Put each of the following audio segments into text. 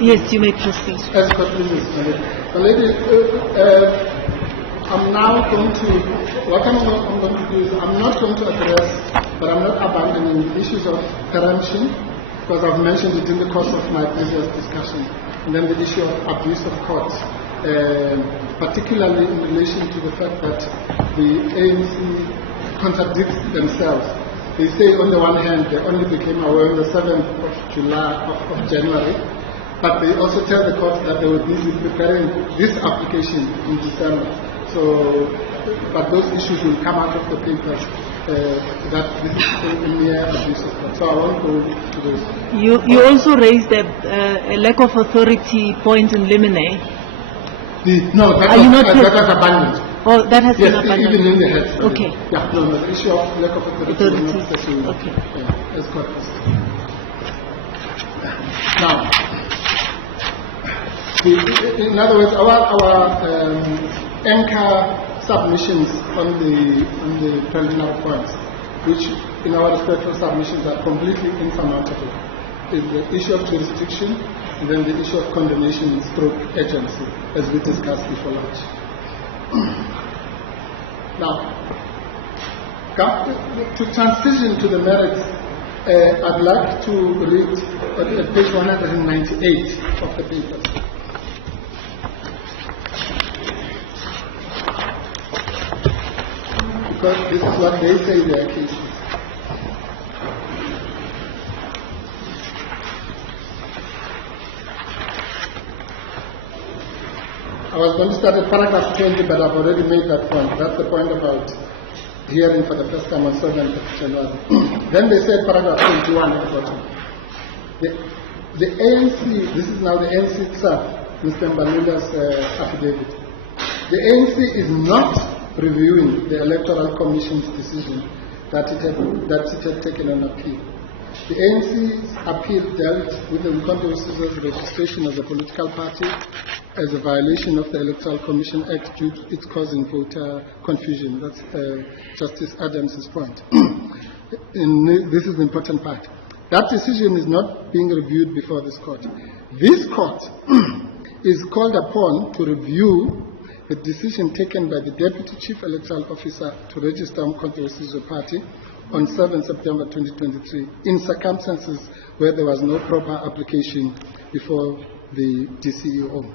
Yes, you may proceed. As lady, I'm now going to, what I'm going to do is, I'm not going to address, but I'm not abandoning the issues of corruption, because I've mentioned it in the course of my previous discussion, and then the issue of abuse of courts, particularly in relation to the fact that the ANC contradicts themselves. They say on the one hand they only became aware on the 7th of January, but they also tell the court that they were busy preparing this application in December. So, but those issues will come out of the papers, that this is a mere abuse of court. So I won't go to those. You also raised a lack of authority point in limine. No, that was abandoned. Oh, that has been abandoned. Even in the head. Okay. Yeah, no, the issue of lack of authority will not pursue. Okay. Yeah, as court has. Now, in other words, our NK submissions on the preliminary points, which in our respective submissions are completely insurmountable, is the issue of jurisdiction and then the issue of condemnation stroke agency, as we discussed before lunch. Now, to transition to the merits, I'd like to read at page 198 of the papers. Because this is what they say their case is. I was going to start at paragraph 20, but I've already made that point. That's the point about hearing for the first time on 7th of January. Then they said paragraph 21 at the bottom. The ANC, this is now the ANC itself, Mr. Mbalula's affidavit. The ANC is not reviewing the Electoral Commission's decision that it had taken on appeal. The ANC's appeal dealt with the Nkondo's registration as a political party as a violation of the Electoral Commission Act due to its causing voter confusion. That's Justice Adams's point. This is the important part. That decision is not being reviewed before this court. This court is called upon to review the decision taken by the Deputy Chief Electoral Officer to register Umkhonto Party on 7 September 2023 in circumstances where there was no proper application before the DCEO.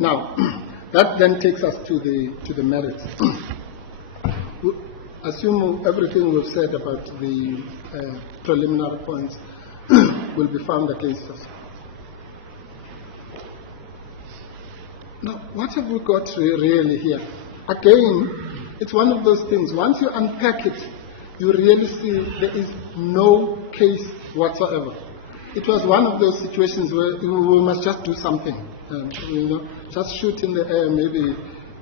Now, that then takes us to the merits. Assume everything we've said about the preliminary points will be found against us. Now, what have we got really here? Again, it's one of those things. Once you unpack it, you really see there is no case whatsoever. It was one of those situations where we must just do something. Just shoot in the air, maybe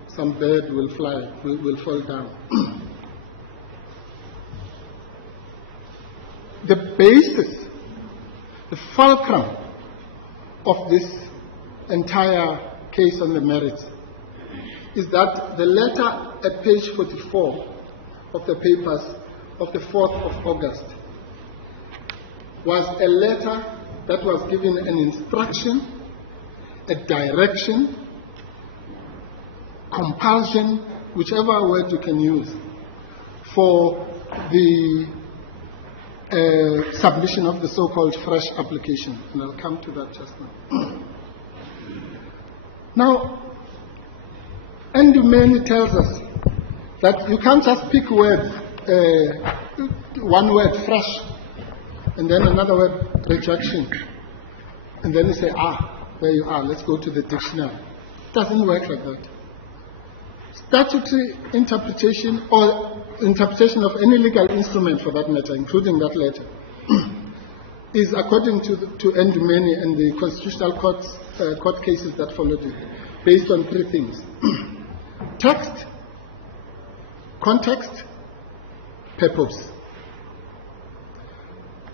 some bird will fly, will fall down. The basis, the fulcrum of this entire case on the merits is that the letter at page 44 of the papers of the 4th of August was a letter that was given an instruction, a direction, compulsion, whichever word you can use, for the submission of the so-called fresh application. And I'll come to that just now. Now, Ndumeni tells us that you can't just pick words, one word, fresh, and then another word, rejection, and then you say, there you are, let's go to the dictionary. It doesn't work like that. Statutory interpretation or interpretation of any legal instrument for that matter, including that letter, is, according to Ndumeni and the constitutional court cases that followed it, based on three things: text, context, purpose.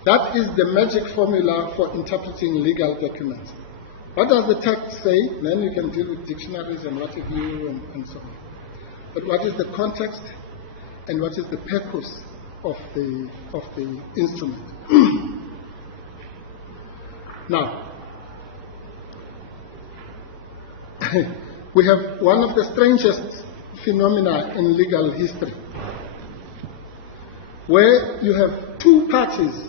That is the magic formula for interpreting legal documents. What does the text say? Then you can deal with dictionaries and what have you and so on. But what is the context and what is the purpose of the instrument? Now, we have one of the strangest phenomena in legal history, where you have two parties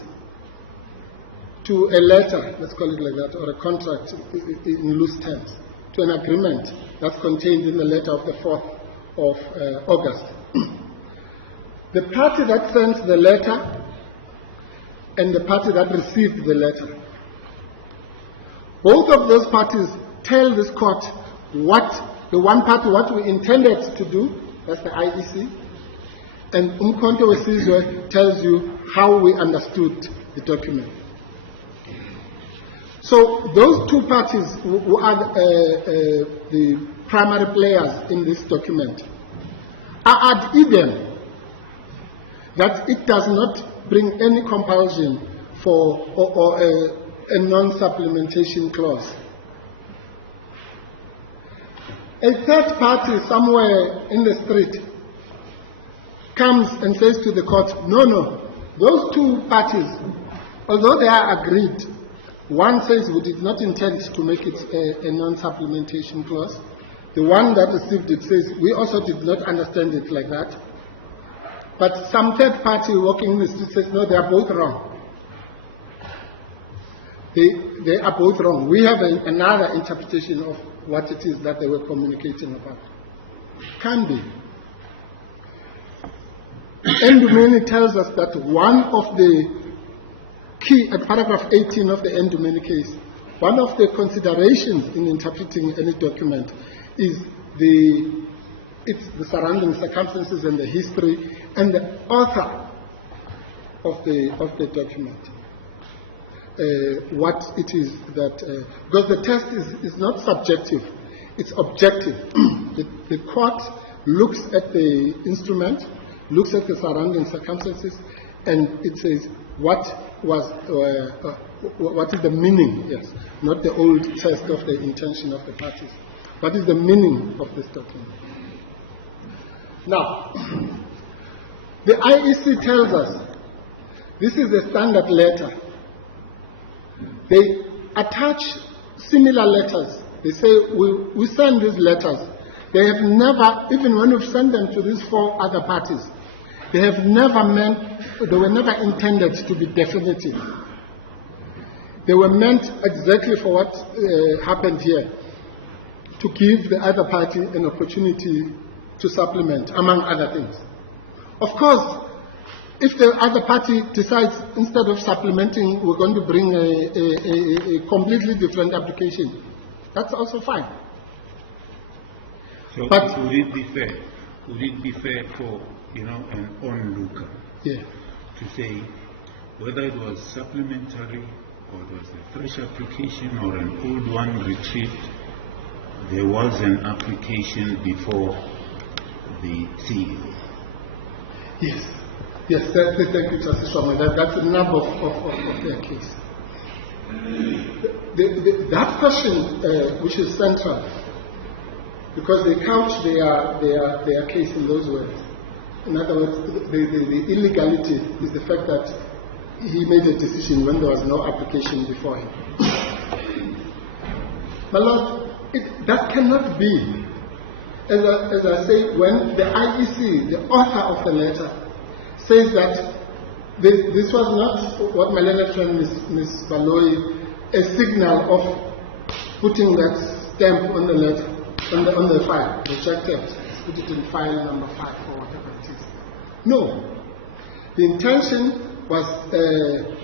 to a letter, let's call it like that, or a contract in loose terms, to an agreement that's contained in the letter of the 4th of August. The party that sends the letter and the party that received the letter, both of those parties tell this court what the one party, what we intended to do, that's the IEC, and Umkhonto weSizwe tells you how we understood the document. So those two parties who are the primary players in this document are ad idem that it does not bring any compulsion for or a non-supplementation clause. A third party somewhere in the street comes and says to the court, no, those two parties, although they are agreed, one says we did not intend to make it a non-supplementation clause. The one that received it says we also did not understand it like that. But some third party walking in the street says, no, they are both wrong. They are both wrong. We have another interpretation of what it is that they were communicating about. Can be. Ndumeni tells us that one of the key, at paragraph 18 of the Ndumeni case, one of the considerations in interpreting any document is the surrounding circumstances and the history and the author of the document. What it is that, because the test is not subjective, it's objective. The court looks at the instrument, looks at the surrounding circumstances, and it says what is the meaning, yes, not the old test of the intention of the parties. What is the meaning of this document? Now, the IEC tells us this is a standard letter. They attach similar letters. They say, we send these letters. They have never, even when we've sent them to these four other parties, they were never intended to be definitive. They were meant exactly for what happened here, to give the other party an opportunity to supplement, among other things. Of course, if the other party decides instead of supplementing, we're going to bring a completely different application, that's also fine. So but would it be fair? Would it be fair for an onlooker to say whether it was supplementary or it was a fresh application or an old one retrieved, there was an application before the CEO? Yes. Yes, thank you, Justice Swami. That's the number of their case. That question, which is central, because they couch their case in those words. In other words, the illegality is the fact that he made a decision when there was no application before him. My Lord, that cannot be. As I say, when the IEC, the author of the letter, says that this was not what my learned friend Ms. Baloyi, a signal of putting that stamp on the letter, on the file, rejected, put it in file number 5 or whatever it is. No. The intention was,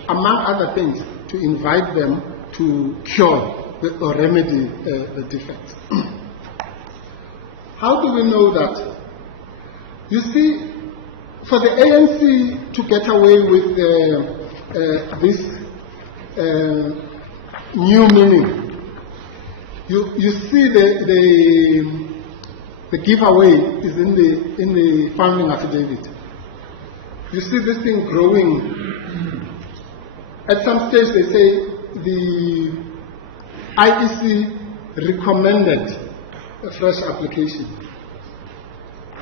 among other things, to invite them to cure or remedy the defects. How do we know that? You see, for the ANC to get away with this new meaning. You see the giveaway is in the founding affidavit. You see this thing growing. At some stage they say the IEC recommended a fresh application.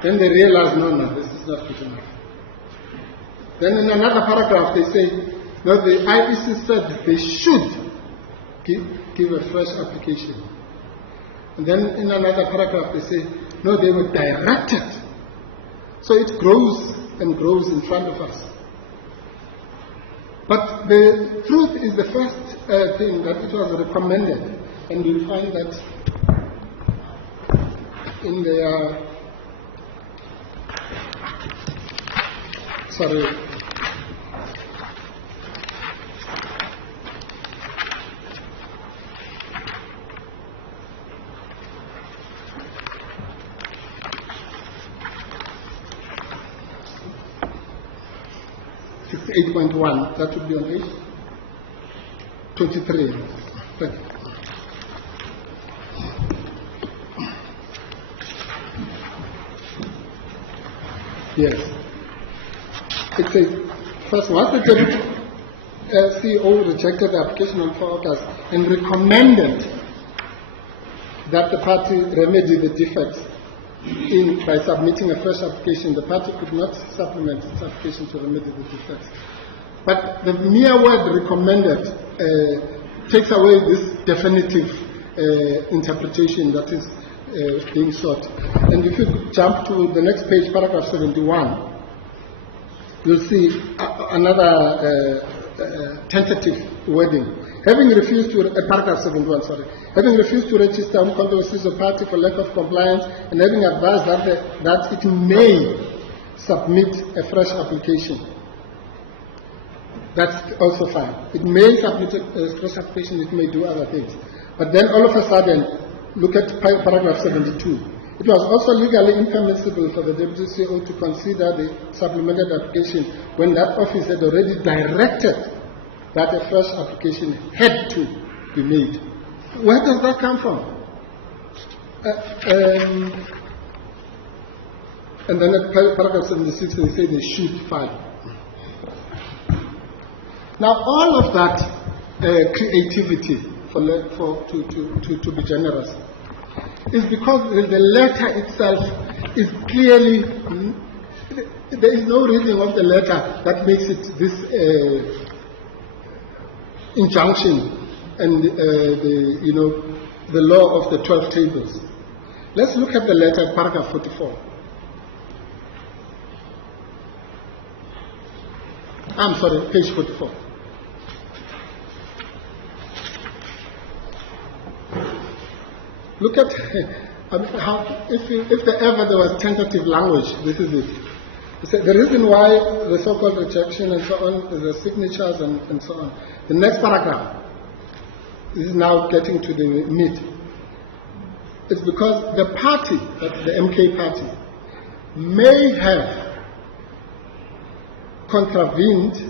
Then they realize, no, this is not good enough. Then in another paragraph they say, no, the IEC said they should give a fresh application. And then in another paragraph they say, no, they were directed. So it grows and grows in front of us. But the truth is the first thing, that it was recommended. And you'll find that in the, sorry, .1, that would be on page 23. Yes. It says, first, once the deputy CEO rejected the application on 4 August and recommended that the party remedy the defects by submitting a fresh application, the party could not supplement its application to remedy the defects. But the mere word recommended takes away this definitive interpretation that is being sought. And if you jump to the next page, paragraph 71, you'll see another tentative wording. Having refused to, paragraph 71, sorry. Having refused to register the party for lack of compliance and having advised that it may submit a fresh application. That's also fine. It may submit a fresh application, it may do other things. But then all of a sudden, look at paragraph 72. It was also legally impermissible for the Deputy CEO to consider the supplemented application when that office had already directed that a fresh application had to be made. Where does that come from? And then at paragraph 76, they say they should file. Now, all of that creativity, to be generous, is because the letter itself is clearly, there is no reading of the letter that makes it this injunction and the law of the 12 tables. Let's look at the letter, paragraph 44. I'm sorry, page 44. Look at how, if ever there was tentative language, this is it. The reason why the so-called rejection and so on, the signatures and so on. The next paragraph, this is now getting to the meat. It's because the party, that's the MK party, may have contravened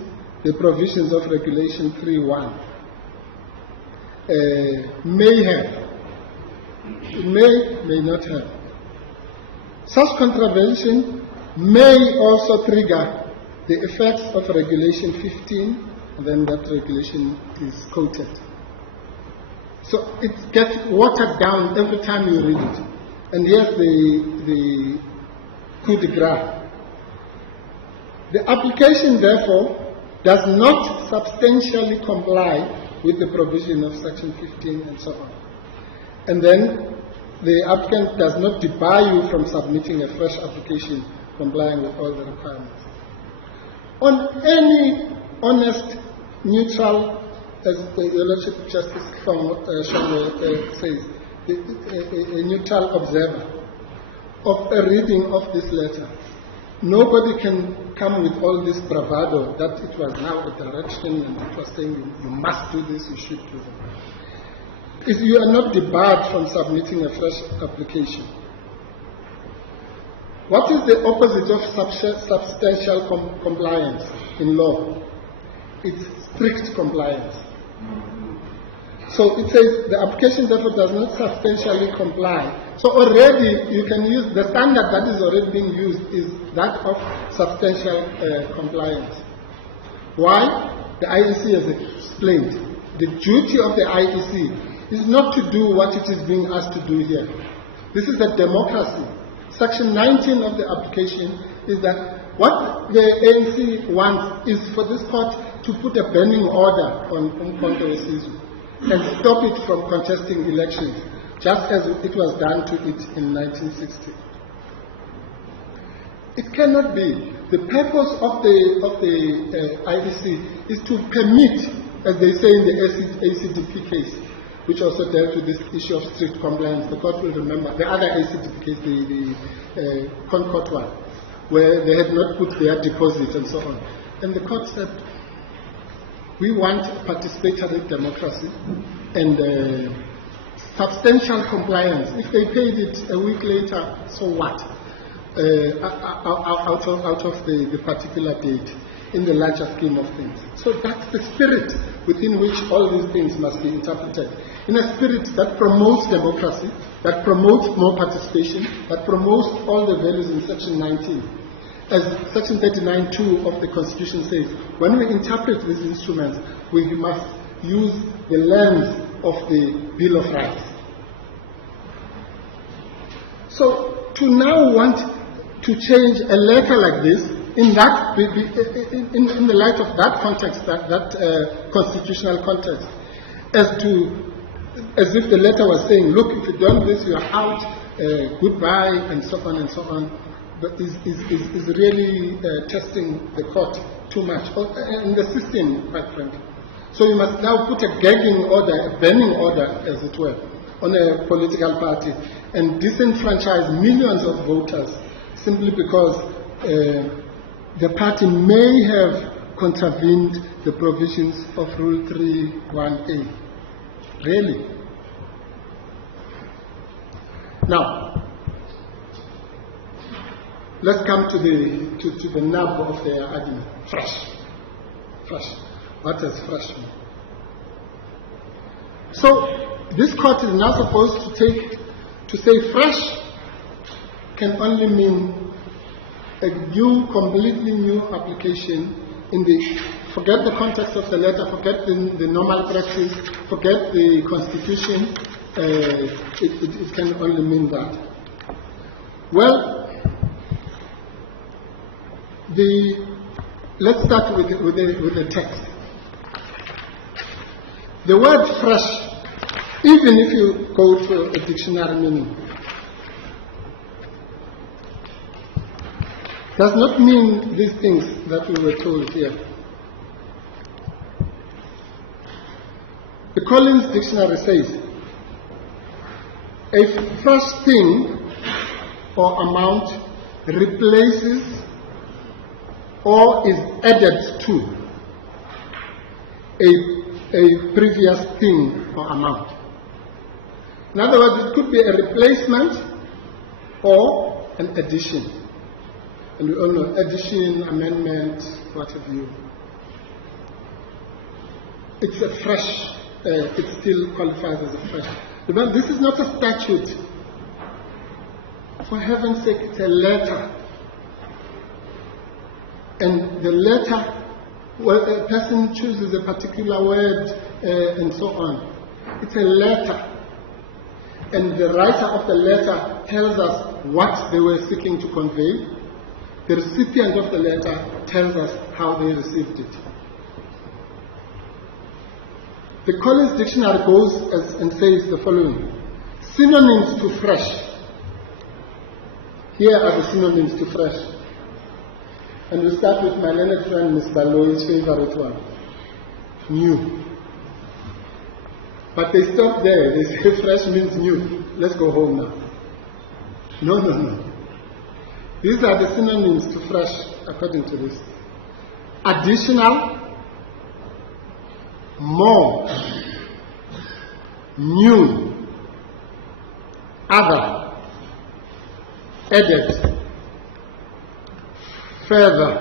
the provisions of Regulation 3.1. May have. It may not have. Such contravention may also trigger the effects of Regulation 15, and then that regulation is quoted. So it gets watered down every time you read it. And here's the coup de grace. The application, therefore, does not substantially comply with the provision of Section 15 and so on. And then the applicant does not debar you from submitting a fresh application complying with all the requirements. On any honest, neutral, as the Lordship Justice says, a neutral observer of a reading of this letter, nobody can come with all this bravado that it was now a direction and it was saying you must do this, you should do that. If you are not debarred from submitting a fresh application. What is the opposite of substantial compliance in law? It's strict compliance. So it says the application therefore does not substantially comply. So already you can use the standard that is already being used is that of substantial compliance. Why? The IEC has explained. The duty of the IEC is not to do what it is being asked to do here. This is a democracy. Section 19 of the application is that what the ANC wants is for this court to put a banning order on Umkhonto weSizwe and stop it from contesting elections, just as it was done to it in 1960. It cannot be. The purpose of the IEC is to permit, as they say in the ACDP case, which also dealt with this issue of strict compliance. The court will remember the other ACDP case, the Concord one, where they had not put their deposit and so on. And the court said, we want participatory democracy and substantial compliance. If they paid it a week later, so what? Out of the particular date in the larger scheme of things. So that's the spirit within which all these things must be interpreted. In a spirit that promotes democracy, that promotes more participation, that promotes all the values in Section 19. As Section 39(2) of the Constitution says, when we interpret these instruments, we must use the lens of the Bill of Rights. So to now want to change a letter like this, in the light of that context, that constitutional context, as if the letter was saying, look, if you don't do this, you're out, goodbye, and so on and so on, but is really testing the court too much, and the system, quite frankly. So you must now put a gagging order, a banning order, as it were, on a political party and disenfranchise millions of voters simply because the party may have contravened the provisions of Rule 3(1)(a). Really? Now, let's come to the nub of their argument. Fresh. What does fresh mean? So this court is now supposed to say fresh can only mean a new, completely new application forget the context of the letter, forget the normal practice, forget the Constitution, it can only mean that. Well, let's start with the text. The word fresh, even if you go for a dictionary meaning, does not mean these things that we were told here. The Collins Dictionary says, a fresh thing or amount replaces or is added to a previous thing or amount. In other words, it could be a replacement or an addition. And we all know addition, amendment, what have you. It's a fresh, it still qualifies as a fresh. Remember, this is not a statute. For heaven's sake, it's a letter. And the letter, well, a person chooses a particular word and so on. It's a letter. And the writer of the letter tells us what they were seeking to convey. The recipient of the letter tells us how they received it. The Collins Dictionary goes and says the following. Synonyms to fresh. Here are the synonyms to fresh. And we start with my learned friend Ms. Baloi's favorite one. New. But they stop there. They say fresh means new. Let's go home now. No. These are the synonyms to fresh according to this. Additional, more, new, other, added, further,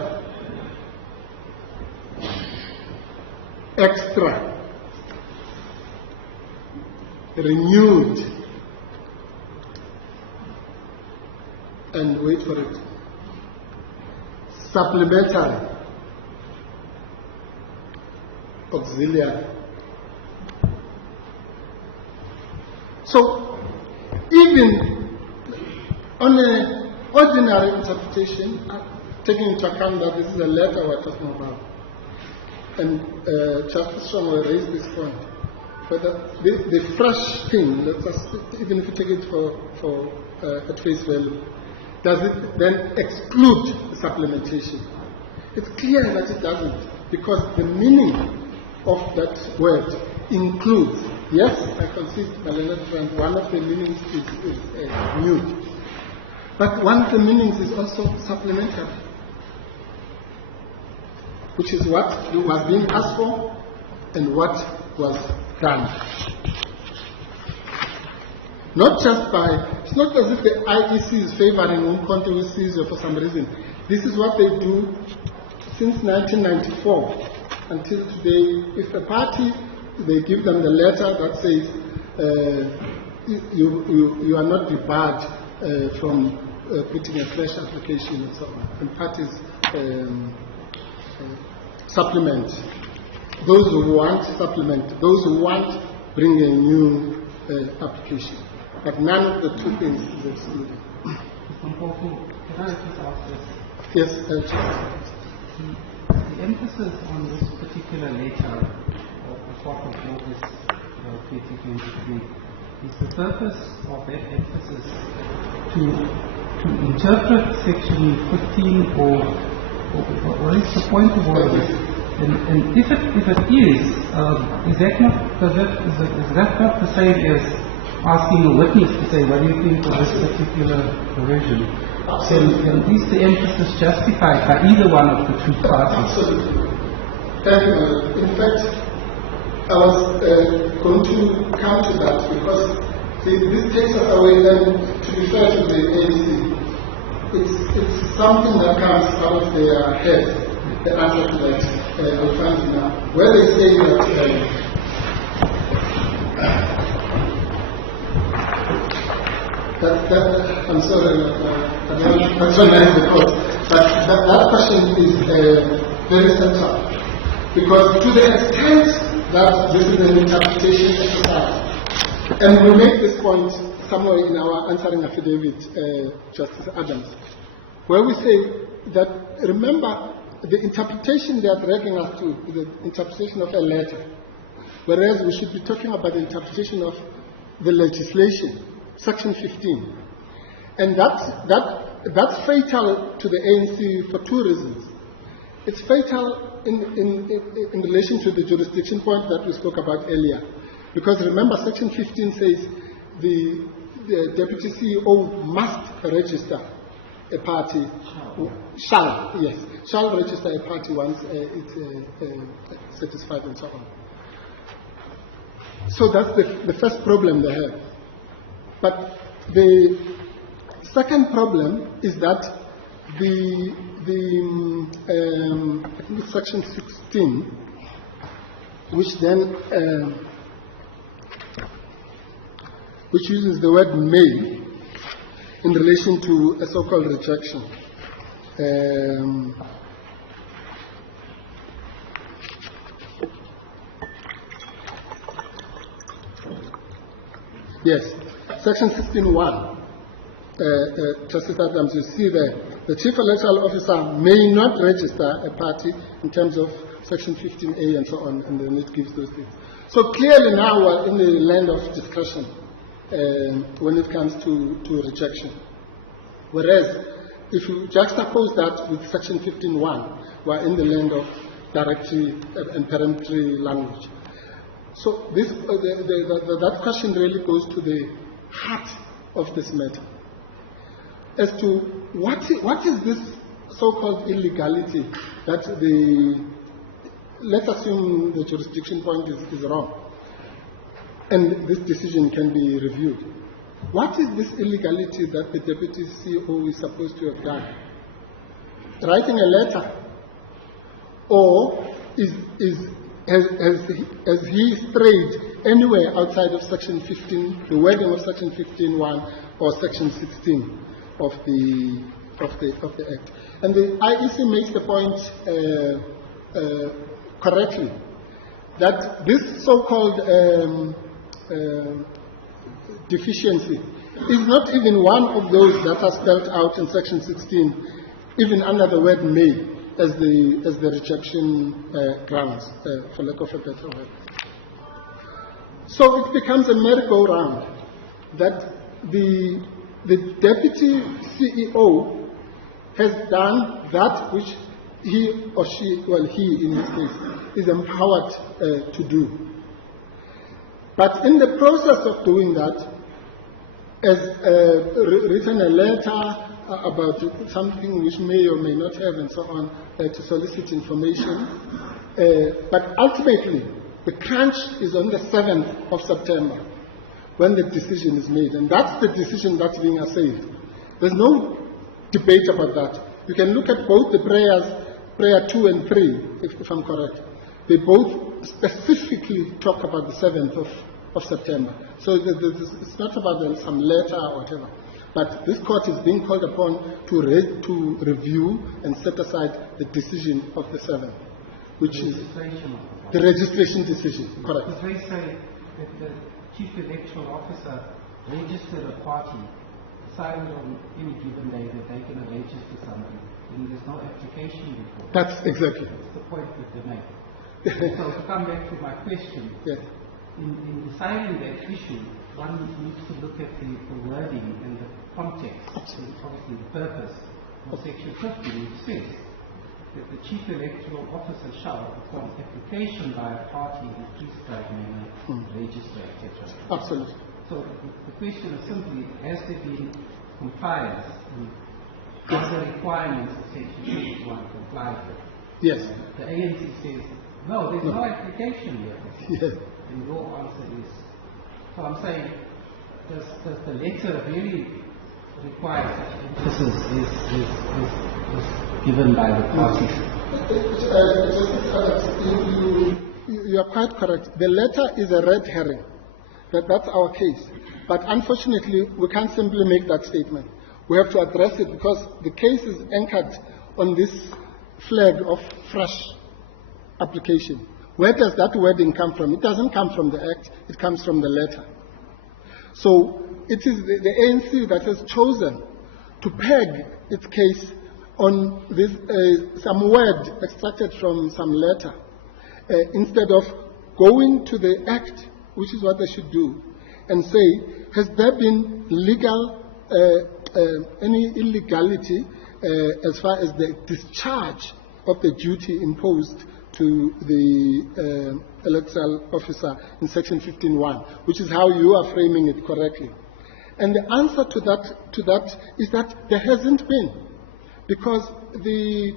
extra, renewed, and wait for it, supplementary, auxiliary. So, even on an ordinary interpretation, taking into account that this is a letter we're talking about, and Justice Strong will raise this point, but the fresh thing, let us, even if you take it for at face value, does it then exclude the supplementation? It's clear that it doesn't, because the meaning of that word includes. Yes, I concede, one of the meanings is nude, but one of the meanings is also supplementary, which is what was being asked for and what was done. Not just by, it's not as if the IEC is favoring Umkhonto weSizwe for some reason. This is what they do since 1994 until today. If a party, they give them the letter that says you are not debarred from putting a fresh application and so on. And parties supplement. Those who want supplement, those who want bring a new application. But none of the two things is excluded. Can I just ask this? Yes, the emphasis on this particular letter of the 4th of August 2023, is the purpose of that emphasis to interpret section 15 or what is the point of all of this? And if it is that not the same as asking a witness to say, what do you think of this particular provision? Then is the emphasis justified by either one of the two parties? Absolutely. In fact, I was going to come to that because this takes us away then, to be fair to the ANC. It's something that comes out of their head, the answer to that I'm finding now, where they say that I'm sorry, I don't want to patronize the court, but that question is very central, because to the extent that this is an interpretation exercise, and we make this point somewhere in our answering affidavit, Justice Adams, where we say that, remember, the interpretation they are dragging us to is the interpretation of a letter, whereas we should be talking about the interpretation of the legislation. Section 15. And that's fatal to the ANC for two reasons. It's fatal in relation to the jurisdiction point that we spoke about earlier. Because remember, Section 15 says the Deputy CEO must register a party. Shall register a party once it's satisfied and so on. So that's the first problem they have. But the second problem is that I think it's Section 16, which then which uses the word may in relation to a so-called rejection. Yes. Section 16(1), Justice Adams, you see there, the Chief Electoral Officer may not register a party in terms of Section 15A and so on, and then it gives those things. So clearly now we're in the land of discretion when it comes to rejection. Whereas if you juxtapose that with Section 15(1), we're in the land of directory and peremptory language. So this, that question really goes to the heart of this matter, as to what is this so-called illegality that let's assume the jurisdiction point is wrong, and this decision can be reviewed. What is this illegality that the Deputy CEO is supposed to have done? Writing a letter, or is has he strayed anywhere outside of Section 15, the wording of Section 15(1) or Section 16 of the Act? And the IEC makes the point correctly that this so-called deficiency is not even one of those that are spelled out in Section 16, even under the word may, as the rejection grounds, for lack of a better word. So it becomes a merry-go-round that the deputy CEO has done that which he or she, well, he in this case, is empowered to do. But in the process of doing that, has written a letter about something which may or may not have and so on to solicit information. But ultimately, the crunch is on the 7th of September when the decision is made. And that's the decision that's being assailed. There's no debate about that. You can look at both the prayers, prayer 2 and 3, if I'm correct. They both specifically talk about the 7th of September. So it's not about some letter or whatever. But this court is being called upon to review and set aside the decision of the 7th, which is the registration decision. Correct. Because they say that the chief electoral officer registered a party, decided on any given day that they're going to register somebody, and there's no application before. That's exactly. That's the point that they make. So to come back to my question, yes. In deciding that issue, one needs to look at the wording and the context, and obviously the purpose of Section 50, which says that the chief electoral officer shall, upon application by a party in a prescribed manner, register, etc. Absolutely. So the question is simply, has there been compliance and are the requirements of Section 51 complied with? Yes. The ANC says, no, there's no application yet. Yes. And your answer is, so I'm saying, does the letter really require such emphasis is given by the party? You are quite correct. The letter is a red herring. That's our case. But unfortunately, we can't simply make that statement. We have to address it because the case is anchored on this flag of fresh application. Where does that wording come from? It doesn't come from the Act, it comes from the letter. So it is the ANC that has chosen to peg its case on this some word extracted from some letter, instead of going to the Act, which is what they should do, and say, has there been legal, any illegality as far as the discharge of the duty imposed to the electoral officer in Section 15(1), which is how you are framing it correctly. And the answer to that is that there hasn't been, because the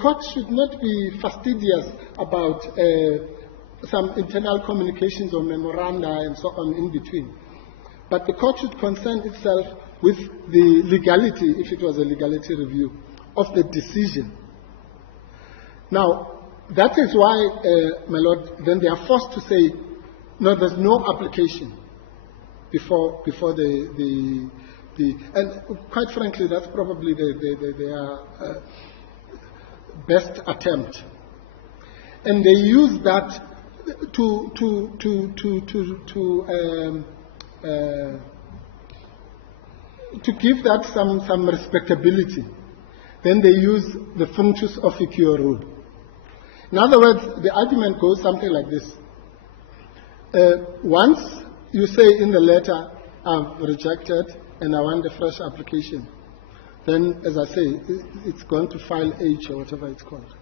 court should not be fastidious about some internal communications or memoranda and so on in between. But the court should concern itself with the legality, if it was a legality review, of the decision. Now, that is why, my Lord, then they are forced to say, no, there's no application before the and quite frankly, that's probably their best attempt. And they use that to give that some respectability. Then they use the functus officio rule. In other words, the argument goes something like this. Once you say in the letter, I've rejected and I want a fresh application, then, as I say, it's going to file H or whatever it's called,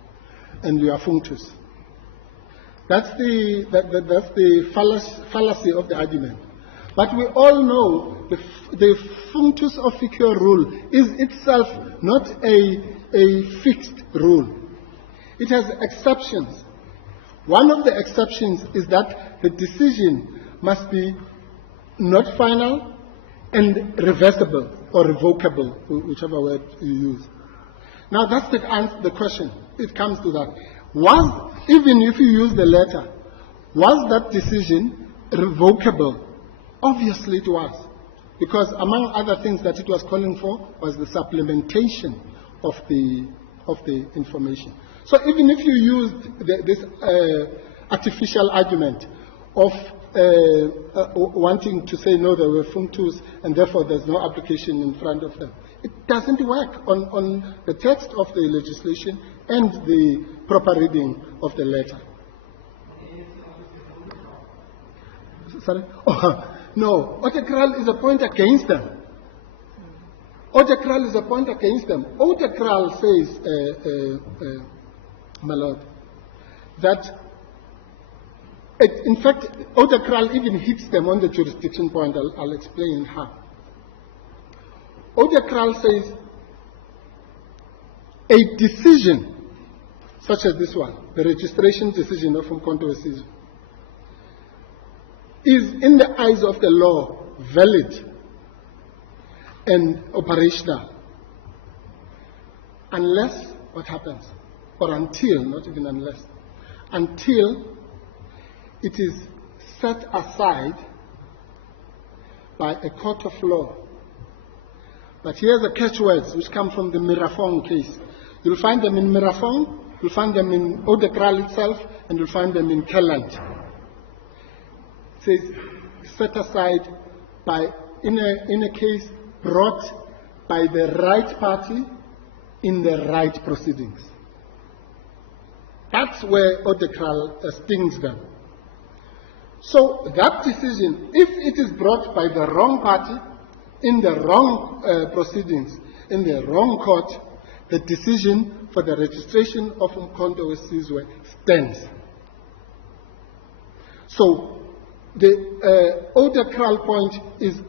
and you are functus. That's the fallacy of the argument. But we all know the functus officio rule is itself not a fixed rule. It has exceptions. One of the exceptions is that the decision must be not final and reversible or revocable, whichever word you use. Now that's the question. It comes to that. even if you use the letter, was that decision revocable? Obviously it was. Because among other things that it was calling for was the supplementation of the information. So even if you used this artificial argument of wanting to say no, there were Fumtus and therefore there's no application in front of them, it doesn't work on the text of the legislation and the proper reading of the letter. Sorry? Oh, no, Otekral is a point against them. Otekral is a point against them. Otekral says, my Lord, that in fact, Otekral even hits them on the jurisdiction point. I'll explain how. Otekral says a decision such as this one, the registration decision of Umkhonto weSizwe, is in the eyes of the law valid and operational unless what happens, or until, not even unless, until it is set aside by a court of law. But here's the catchwords which come from the Mirafong case. You'll find them in Mirafong, you'll find them in Otekral itself, and you'll find them in Kelland. It says set aside by, in a case brought by the right party in the right proceedings. That's where Otekral stings them. So that decision, if it is brought by the wrong party, in the wrong proceedings, in the wrong court, the decision for the registration of Umkhonto weSizwe stands. So the Otekral point is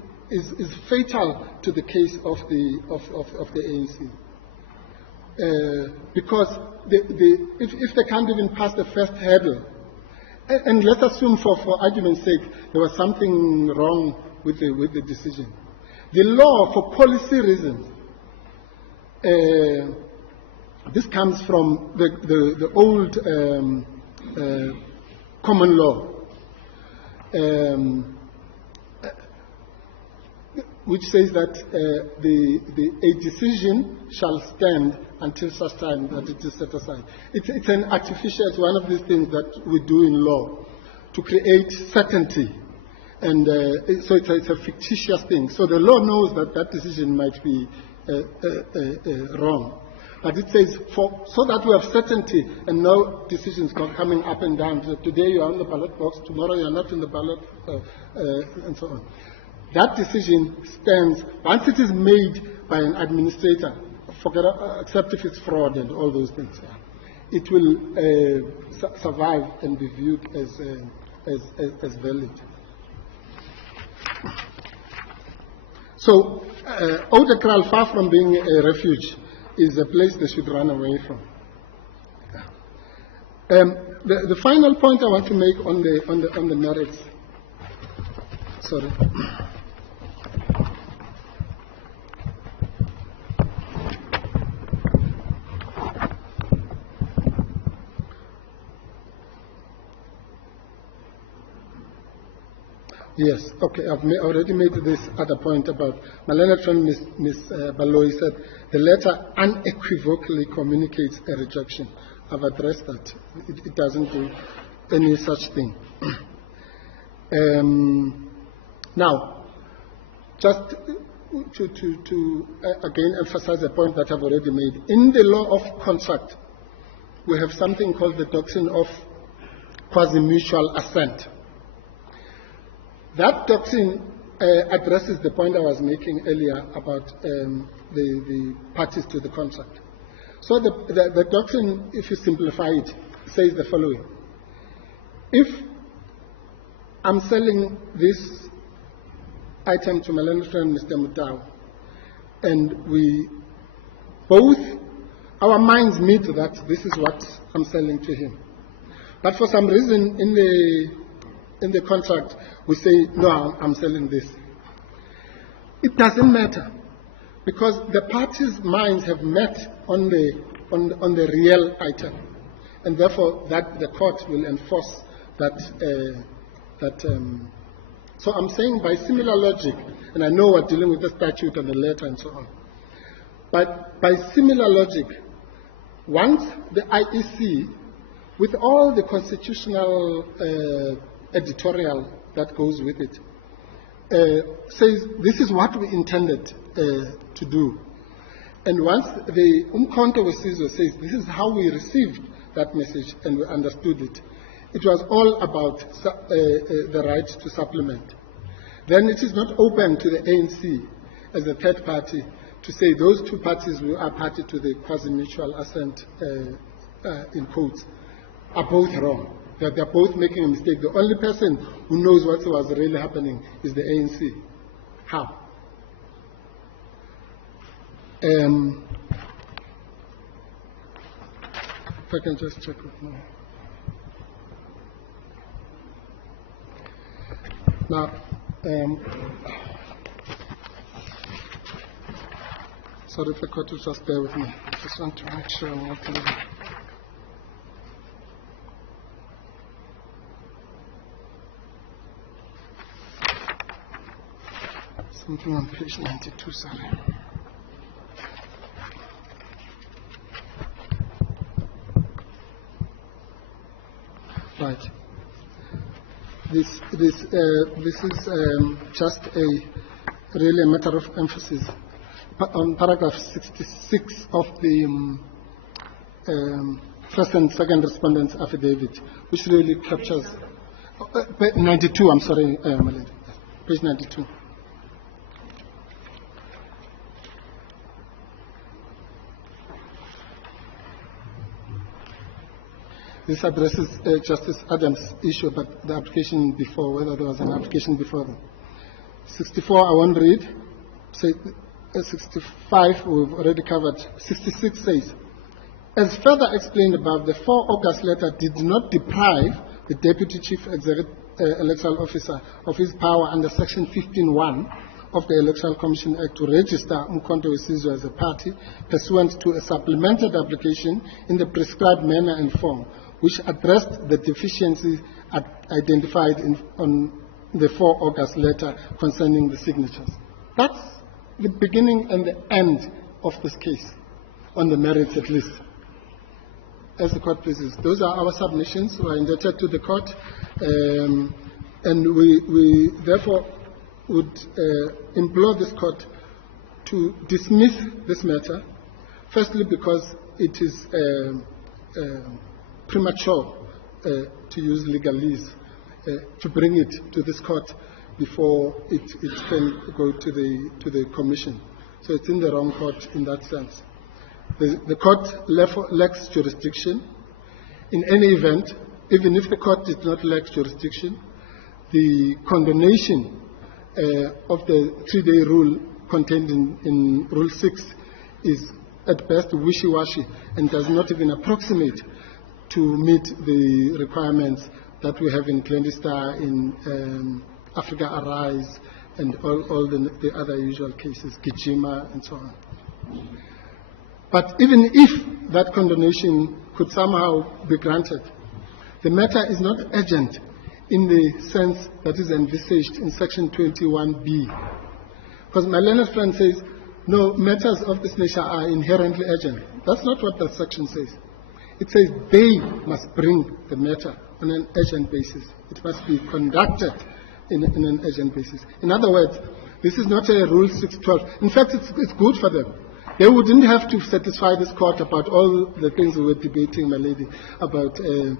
fatal to the case of the ANC. Because if they can't even pass the first hurdle, and let's assume for argument's sake there was something wrong with the decision. The law, for policy reasons, this comes from the old common law, which says that a decision shall stand until such time that it is set aside. It's an artificial, it's one of these things that we do in law to create certainty. And so it's a fictitious thing. So the law knows that that decision might be wrong. But it says, so that we have certainty and no decisions coming up and down. So today you are on the ballot box, tomorrow you are not in the ballot, and so on. That decision stands, once it is made by an administrator, except if it's fraud and all those things, it will survive and be viewed as valid. So, Otekral, far from being a refuge, is a place they should run away from. The final point I want to make on the merits. Sorry. Yes, okay, I've already made this other point about my learned friend, Ms. Baloyi, said the letter unequivocally communicates a rejection. I've addressed that. It doesn't do any such thing. Now, just to again emphasize a point that I've already made. In the law of contract, we have something called the doctrine of quasi-mutual assent. That doctrine addresses the point I was making earlier about the parties to the contract. So the doctrine, if you simplify it, says the following. If I'm selling this item to my learned friend, Mr. Mutau, and we both, our minds meet that this is what I'm selling to him. But for some reason in the contract, we say, no, I'm selling this. It doesn't matter, because the parties' minds have met on the real item. and therefore that the court will enforce that. So I'm saying by similar logic, and I know we're dealing with the statute and the letter and so on, but by similar logic, once the IEC, with all the constitutional editorial that goes with it, says this is what we intended to do, and once the Umkhonto weSizwe says this is how we received that message and we understood it, it was all about the right to supplement. Then it is not open to the ANC as a third party to say those two parties who are party to the quasi-mutual assent, in quotes, are both wrong. That they're both making a mistake. The only person who knows what was really happening is the ANC. How? If I can just check it now. Now, sorry if the court will just bear with me. I just want to make sure I'm not leaving. Something on page 92, sorry. Right. This is just really a matter of emphasis on paragraph 66 of the first and second respondents' affidavit, which really captures 92. I'm sorry, my lady. Page 92. This addresses Justice Adams' issue about the application before, whether there was an application before them. 64, I won't read. 65, we've already covered. 66 says, as further explained above, the 4 August letter did not deprive the Deputy Chief Electoral Officer of his power under Section 15(1) of the Electoral Commission Act to register Umkhonto weSizwe as a party pursuant to a supplemented application in the prescribed manner and form, which addressed the deficiencies identified on the 4 August letter concerning the signatures. That's the beginning and the end of this case, on the merits at least, as the court pleases. Those are our submissions. We are indebted to the court, and we therefore would implore this court to dismiss this matter, firstly because it is premature, to use legalese, to bring it to this court before it can go to the commission. So it's in the wrong court in that sense. The court lacks jurisdiction. In any event, even if the court did not lack jurisdiction, the condemnation of the 3-day rule contained in Rule 6 is at best wishy-washy and does not even approximate to meet the requirements that we have in Clandestar, in Africa Arise, and all the other usual cases, Gijima, and so on. But even if that condemnation could somehow be granted, the matter is not urgent in the sense that is envisaged in Section 21B. Because my learned friend says, no, matters of this nature are inherently urgent. That's not what that section says. It says they must bring the matter on an urgent basis. It must be conducted in an urgent basis. In other words, this is not a Rule 612. In fact, it's good for them. They wouldn't have to satisfy this court about all the things we were debating, my lady, about in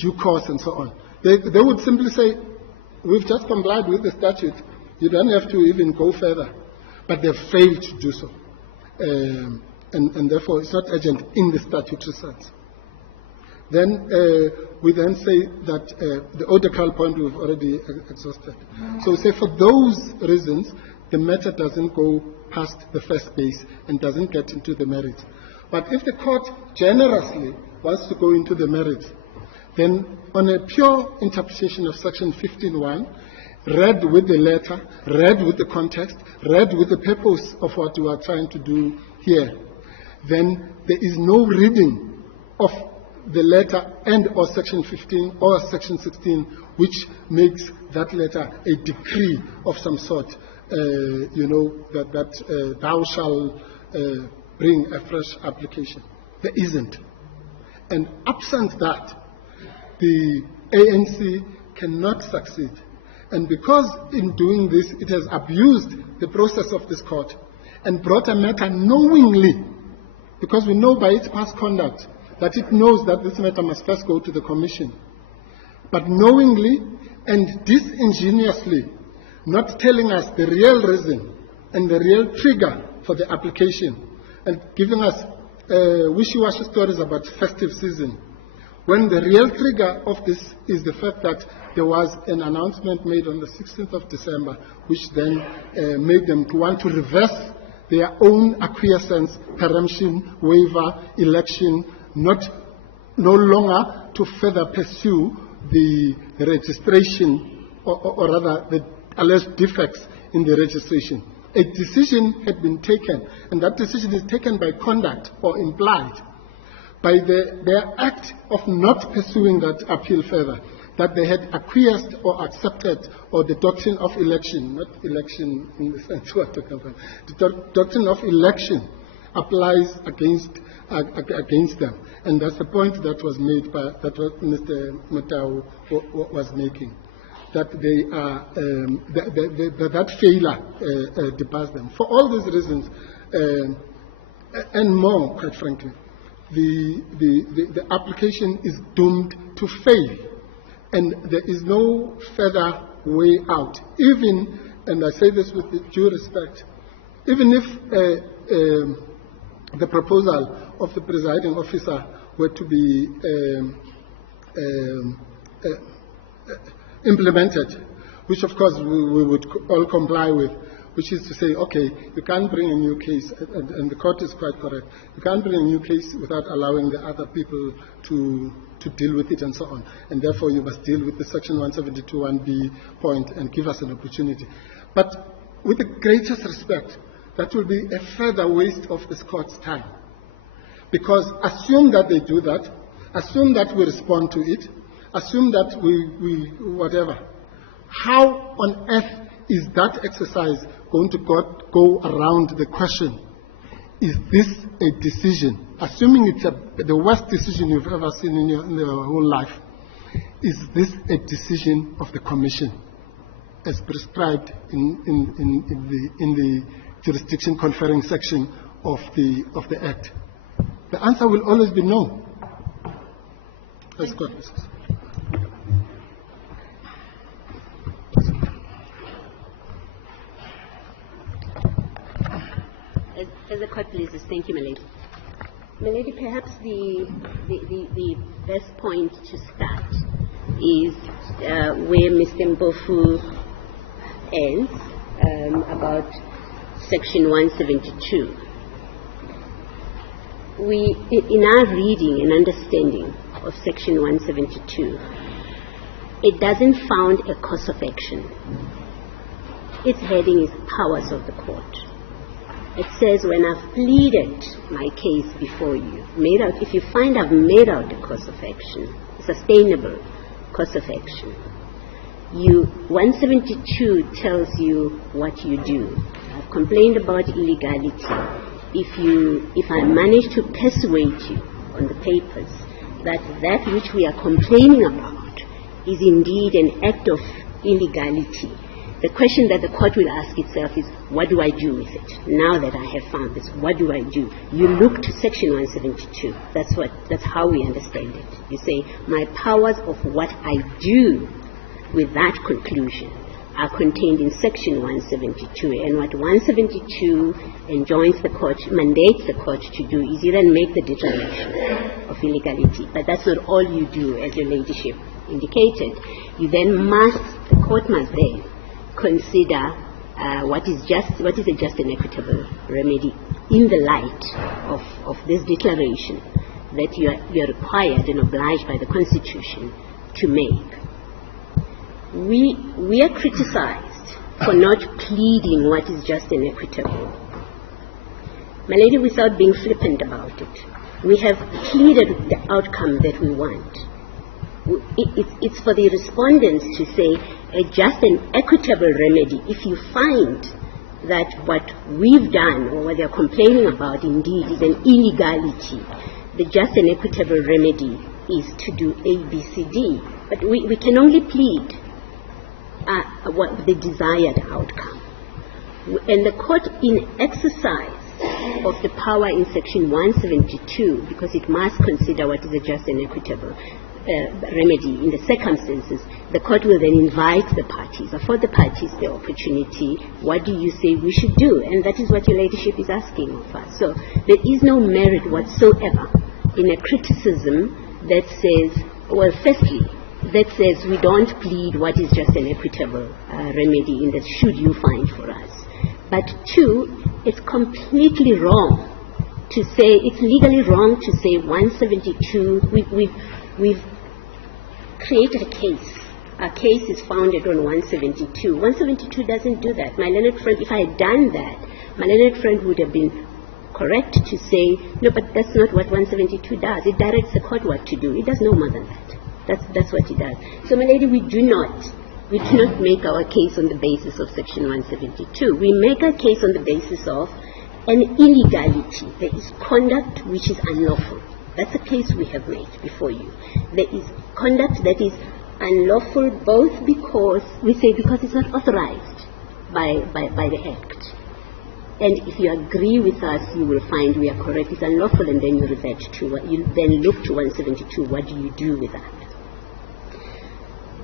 due course and so on. They would simply say, we've just complied with the statute. You don't have to even go further. But they've failed to do so. And therefore, it's not urgent in the statutory sense. Then we then say that the Odekal point we've already exhausted. So we say for those reasons, the matter doesn't go past the first base and doesn't get into the merits. But if the court generously wants to go into the merits, then on a pure interpretation of Section 15(1), read with the letter, read with the context, read with the purpose of what we are trying to do here, then there is no reading of the letter and or section 15 or section 16, which makes that letter a decree of some sort, that thou shall bring a fresh application. There isn't. And absent that, the ANC cannot succeed. And because in doing this, it has abused the process of this court and brought a matter knowingly, because we know by its past conduct that it knows that this matter must first go to the commission, but knowingly and disingenuously not telling us the real reason and the real trigger for the application, and giving us wishy-washy stories about festive season, when the real trigger of this is the fact that there was an announcement made on the 16th of December, which then made them to want to reverse their own acquiescence, peremption, waiver, election, no longer to further pursue the registration, or rather the alleged defects in the registration. A decision had been taken, and that decision is taken by conduct or implied by their act of not pursuing that appeal further, that they had acquiesced or accepted, or the doctrine of election, not election in the sense we're talking about, the doctrine of election applies against them. And that's the point that was made by, that what Mr. Mutau was making, that they are, that failure debars them. For all these reasons, and more, quite frankly, the application is doomed to fail, and there is no further way out. Even, and I say this with due respect, even if the proposal of the presiding officer were to be implemented, which of course we would all comply with, which is to say, okay, you can't bring a new case, and the court is quite correct, you can't bring a new case without allowing the other people to deal with it and so on, and therefore you must deal with the section 172(1)(b) point and give us an opportunity. But with the greatest respect, that will be a further waste of this court's time. Because assume that they do that, assume that we respond to it, assume that we whatever. How on earth is that exercise going to go around the question, is this a decision? Assuming it's the worst decision you've ever seen in your whole life, is this a decision of the commission as prescribed in the jurisdiction conferring section of the Act? The answer will always be no. Let's go. As the court pleases, thank you, my lady. My lady, perhaps the best point to start is where Mr. Mpofu ends, about section 172. In our reading and understanding of section 172, it doesn't found a cause of action. Its heading is powers of the court. It says, when I've pleaded my case before you, if you find I've made out a cause of action, a sustainable cause of action, 172 tells you what you do. I've complained about illegality. If I manage to persuade you on the papers that which we are complaining about is indeed an act of illegality, the question that the court will ask itself is, what do I do with it? Now that I have found this, what do I do? You look to section 172. That's how we understand it. You say, my powers of what I do with that conclusion are contained in section 172. And what 172 enjoins the court, mandates the court to do, is you then make the declaration of illegality. But that's not all you do, as your ladyship indicated. You then the court must then consider what is a just and equitable remedy in the light of this declaration that you are required and obliged by the Constitution to make. We are criticized for not pleading what is just and equitable. My lady, without being flippant about it, We have pleaded the outcome that we want. It's for the respondents to say a just and equitable remedy. If you find that what we've done or what they're complaining about indeed is an illegality, the just and equitable remedy is to do A, B, C, D. But we can only plead what the desired outcome. And the court, in exercise of the power in Section 172, because it must consider what is a just and equitable remedy in the circumstances, the court will then invite the parties, afford the parties the opportunity, what do you say we should do? And that is what your ladyship is asking of us. So there is no merit whatsoever in a criticism that says, well, firstly, that says we don't plead what is just an equitable remedy in the should you find for us. But two, it's completely wrong to say, it's legally wrong to say 172, we've created a case. Our case is founded on 172. 172 doesn't do that. My learned friend, if I had done that, my learned friend would have been correct to say, no, but that's not what 172 does. It directs the court what to do. It does no more than that. That's what it does. So, my lady, we do not make our case on the basis of Section 172. We make our case on the basis of an illegality. There is conduct which is unlawful. That's a case we have made before you. There is conduct that is unlawful both because it's not authorized by the Act. And if you agree with us, you will find we are correct. It's unlawful, and then you revert to you then look to 172. What do you do with that?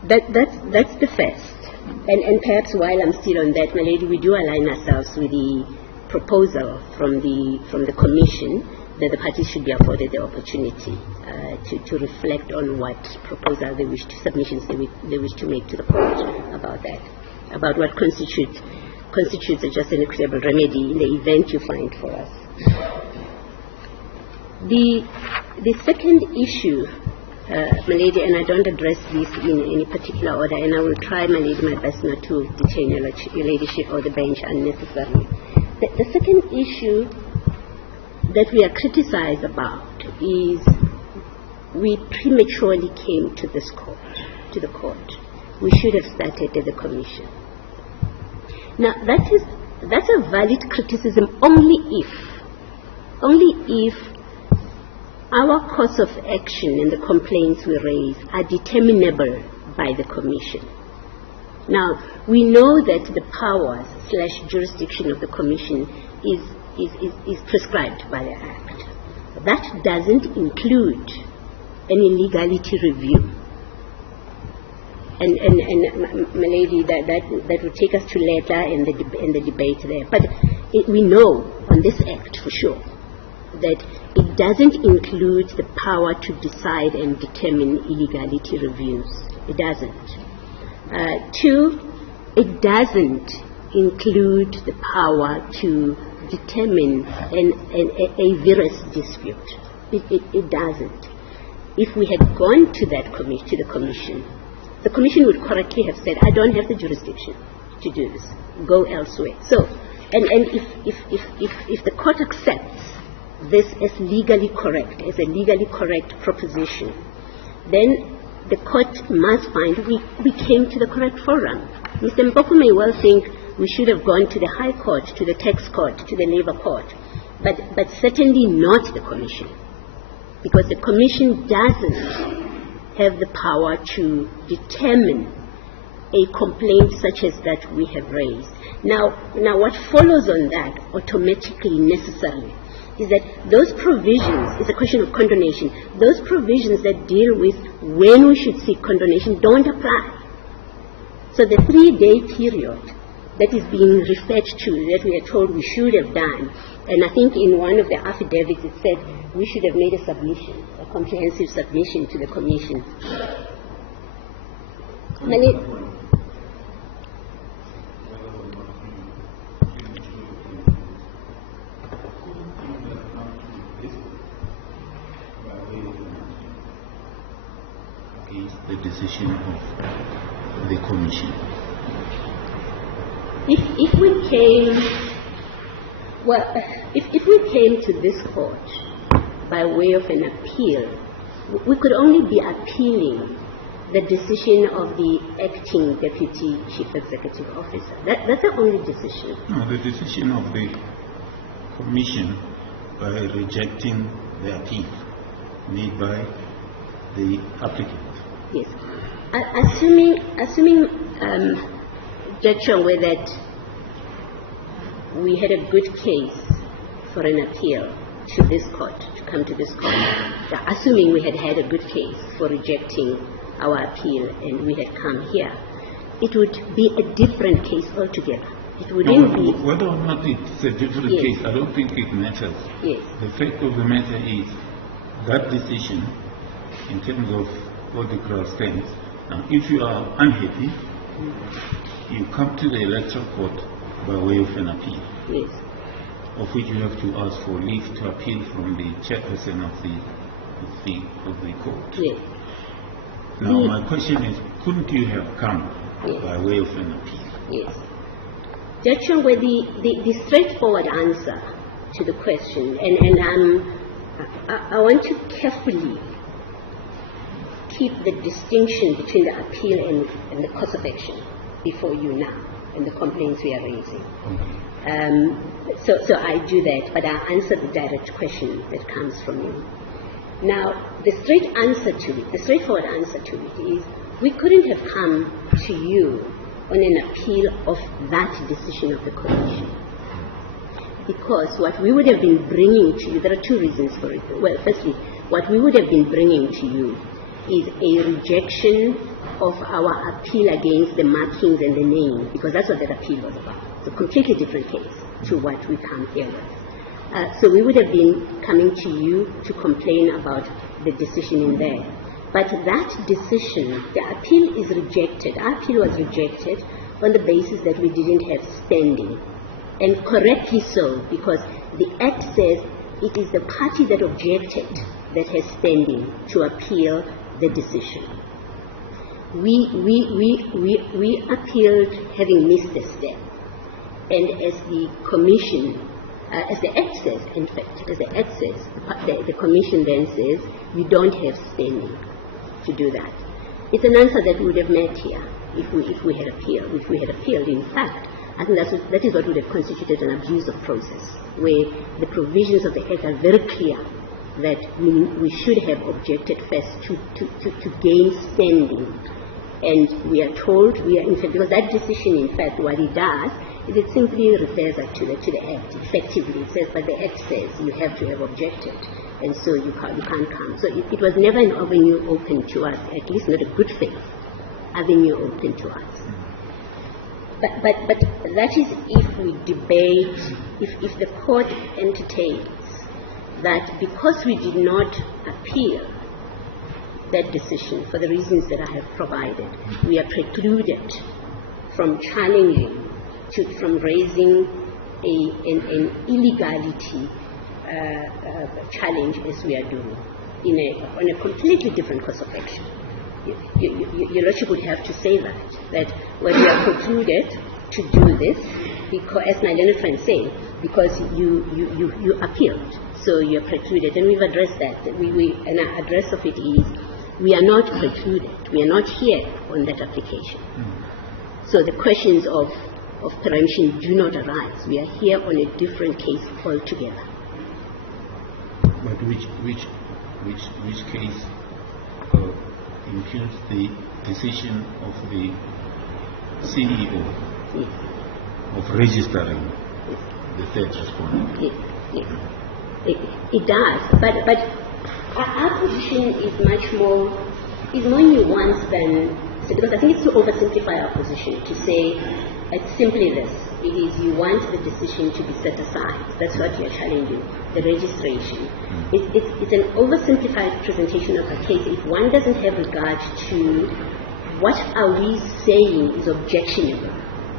That's the first. And perhaps while I'm still on that, my lady, we do align ourselves with the proposal from the Commission that the parties should be afforded the opportunity to reflect on what proposal they wish to, submissions they wish to make to the court about that, about what constitutes a just and equitable remedy in the event you find for us. The second issue, my lady, and I don't address this in any particular order, and I will try, my lady, my best not to detain your ladyship or the bench unnecessarily. The second issue that we are criticized about is we prematurely came to the court. We should have started at the Commission. Now, that's a valid criticism only if our course of action and the complaints we raise are determinable by the Commission. Now, we know that the powers / jurisdiction of the Commission is prescribed by the Act. That doesn't include any legality review. And my lady, that would take us to later in the debate there. But we know on this Act for sure that it doesn't include the power to decide and determine illegality reviews. It doesn't. Two, it doesn't include the power to determine a virus dispute. It doesn't. If we had gone to the Commission, the Commission would correctly have said, I don't have the jurisdiction to do this. Go elsewhere. So, and if the court accepts this as legally correct, as a legally correct proposition, then the court must find we came to the correct forum. Mr. Mpofu may well think we should have gone to the High Court, to the Tax Court, to the Labour Court, but certainly not the Commission, because the Commission doesn't have the power to determine a complaint such as that we have raised. Now what follows on that automatically, necessarily, is that those provisions, it's a question of condonation, those provisions that deal with when we should seek condonation don't apply. So the 3-day period that is being referred to, that we are told we should have done, and I think in one of the affidavits it said we should have made a submission, a comprehensive submission to the Commission. The decision of the Commission. If we came to this court by way of an appeal, we could only be appealing the decision of the acting Deputy Chief Executive Officer. That's the only decision. No, the decision of the Commission by rejecting the appeal made by the applicant. Yes. Assuming Judge Chongwe, that we had a good case for an appeal to this court, to come to this court, assuming we had had a good case for rejecting our appeal and we had come here, it would be a different case altogether. It wouldn't be... Whether or not it's a different case, I don't think it matters. Yes. The fact of the matter is that decision, in terms of what the crowd stands, now if you are unhappy, you come to the electoral court by way of an appeal. Yes. Of which you have to ask for leave to appeal from the chairperson of the court. Yes. Now my question is, couldn't you have come by way of an appeal? Yes. Judge Chongwe, the straightforward answer to the question, and I want to carefully keep the distinction between the appeal and the course of action before you now, and the complaints we are raising. Okay. So I do that, but I answer the direct question that comes from you. Now, the straightforward answer to it is, we couldn't have come to you on an appeal of that decision of the Commission. Because what we would have been bringing to you, there are two reasons for it. Well, firstly, what we would have been bringing to you is a rejection of our appeal against the markings and the name, because that's what that appeal was about. It's a completely different case to what we come here with. So we would have been coming to you to complain about the decision in there. But that decision, the appeal is rejected. Our appeal was rejected on the basis that we didn't have standing. And correctly so, because the Act says it is the party that objected that has standing to appeal the decision. We appealed having missed a step. And as the Commission, as the Act says, in fact, as the Act says, the Commission then says, you don't have standing to do that. It's an answer that we would have met here if we had appealed. In fact, I think that is what would have constituted an abuse of process, where the provisions of the Act are very clear that we should have objected first to gain standing. And we are told, in fact, because that decision, in fact, what it does is it simply refers to the Act. Effectively, it says, but the Act says you have to have objected, and so you can't come. So it was never an avenue open to us, at least not a good faith avenue open to us. But that is if we debate, if the court entertains that because we did not appeal that decision for the reasons that I have provided, we are precluded from challenging, from raising an illegality challenge as we are doing on a completely different course of action. Your Lordship would have to say that when we are precluded to do this, because, as my learned friend said, because you appealed, so you are precluded, and we've addressed that. And our address of it is, we are not precluded. We are not here on that application. So the questions of preemption do not arise. We are here on a different case altogether. But which case includes the decision of the CEO of registering the third respondent? Yes. It does, but our position is more nuanced than, because I think it's to oversimplify our position to say it's simply this. It is you want the decision to be set aside. That's what you're challenging, the registration. It's an oversimplified presentation of a case. If one doesn't have regard to what are we saying is objectionable,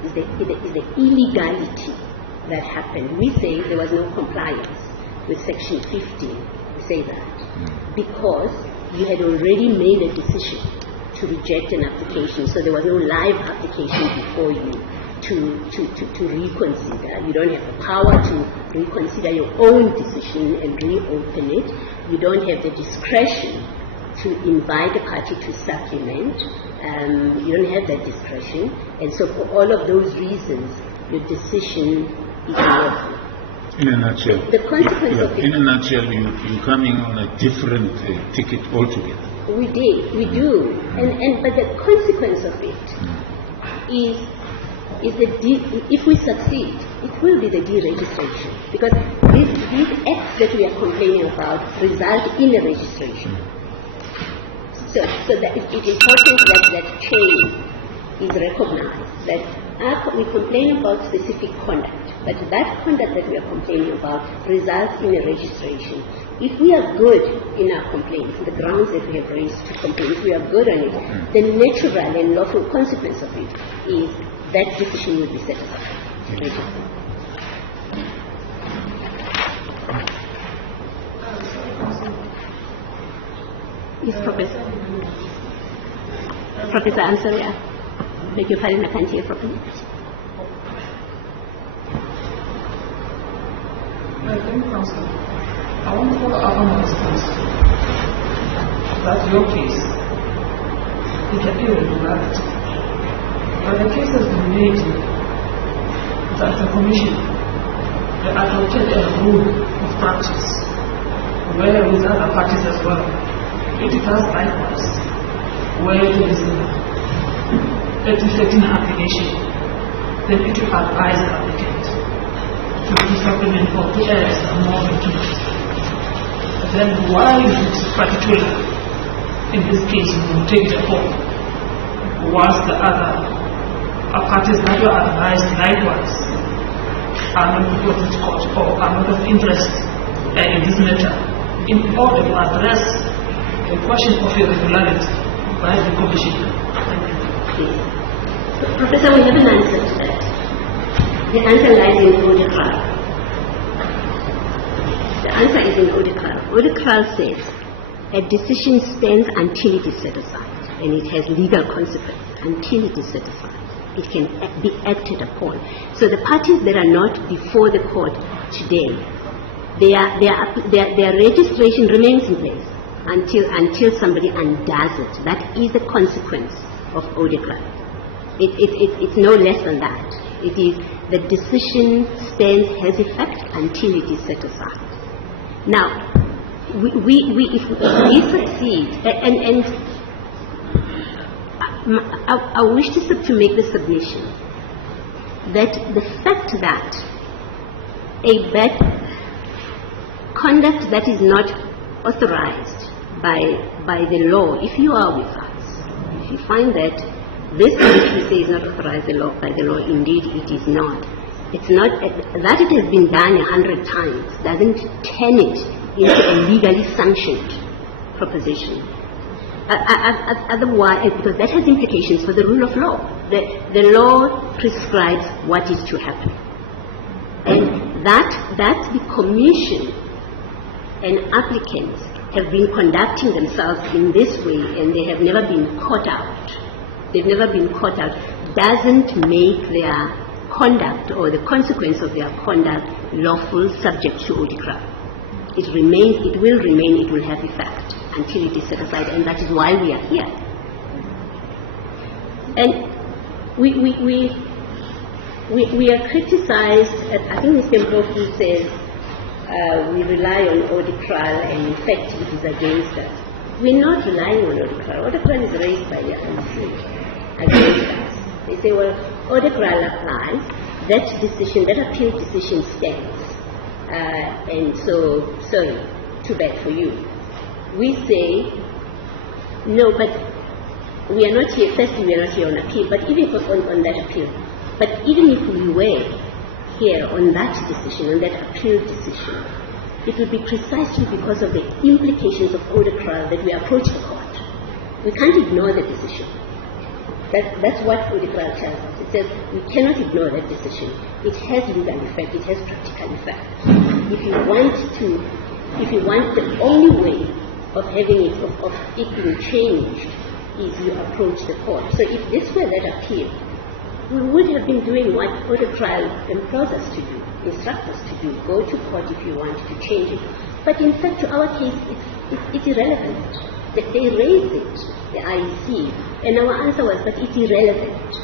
is the illegality that happened. We say there was no compliance with Section 15. We say that because you had already made a decision to reject an application, so there was no live application before you to reconsider. You don't have the power to reconsider your own decision and reopen it. You don't have the discretion to invite a party to supplement. You don't have that discretion. And so for all of those reasons, your decision is lawful. In a nutshell, The consequence of it, in a nutshell, you're coming on a different ticket altogether. we do. But the consequence of it is if we succeed, it will be the deregistration. Because these acts that we are complaining about result in a registration. So that it is important that change is recognized, that we complain about specific conduct, but that conduct that we are complaining about results in a registration. If we are good in our complaints, the grounds that we have raised to complain, if we are good on it, the natural and lawful consequence of it is that decision will be set aside. Yes, Professor. Professor, I'm sorry. Beg your pardon, I can't hear properly. I want to follow up on this case. That's your case. It appears to that. But the case has been made that the commission adopted a rule of practice where with other parties as well. It does likewise where there is a defecting application, then it will advise the applicant to do supplement for 2 years and more than 2 years. Then why is it particular in this case you will take the form whilst the other parties that were advised likewise are not before this court or are not of interest in this matter in order to address the question of irregularity by the commission? Professor, we have an answer to that. The answer lies in Odekral. The answer is in Odekral. Odekral says a decision stands until it is set aside, and it has legal consequence until it is set aside. It can be acted upon. So the parties that are not before the court today, their registration remains in place until somebody undoes it. That is the consequence of Odekral. It's no less than that. It is the decision stands, has effect until it is set aside. Now, if we succeed, and I wish to make the submission that the fact that a bad conduct that is not authorized by the law, if you are with us, if you find that this which we say is not authorized by the law, indeed it is not. It's not that it has been done 100 times doesn't turn it into a legally sanctioned proposition. Otherwise, because that has implications for the rule of law. The law prescribes what is to happen, and that the commission and applicants have been conducting themselves in this way, and they have never been caught out. They've never been caught out, doesn't make their conduct or the consequence of their conduct lawful subject to Odekral. It will remain, it will have effect until it is set aside, and that is why we are here. And we are criticized, I think Mr. Mbeki says we rely on Odekral and in fact it is against us. We're not relying on Odekral. Odekral is raised by the ANC against us. They say, well, Odekral applies, that decision, that appeal decision stands. And so, sorry, too bad for you. We say, no, but we are not here, firstly we are not here on appeal, but even on that appeal. But even if we were here on that decision, on that appeal decision, it would be precisely because of the implications of Odekral that we approach the court. We can't ignore the decision. That's what Odekral tells us. It says we cannot ignore that decision. It has legal effect, it has practical effect. If you want the only way of having it, of it being changed, is you approach the court. So if this were that appeal, we would have been doing what the trial employs us to do, instruct us to do. Go to court if you want to change it. But in fact, to our case, it's irrelevant. That they raised it, the IEC, and our answer was that it's irrelevant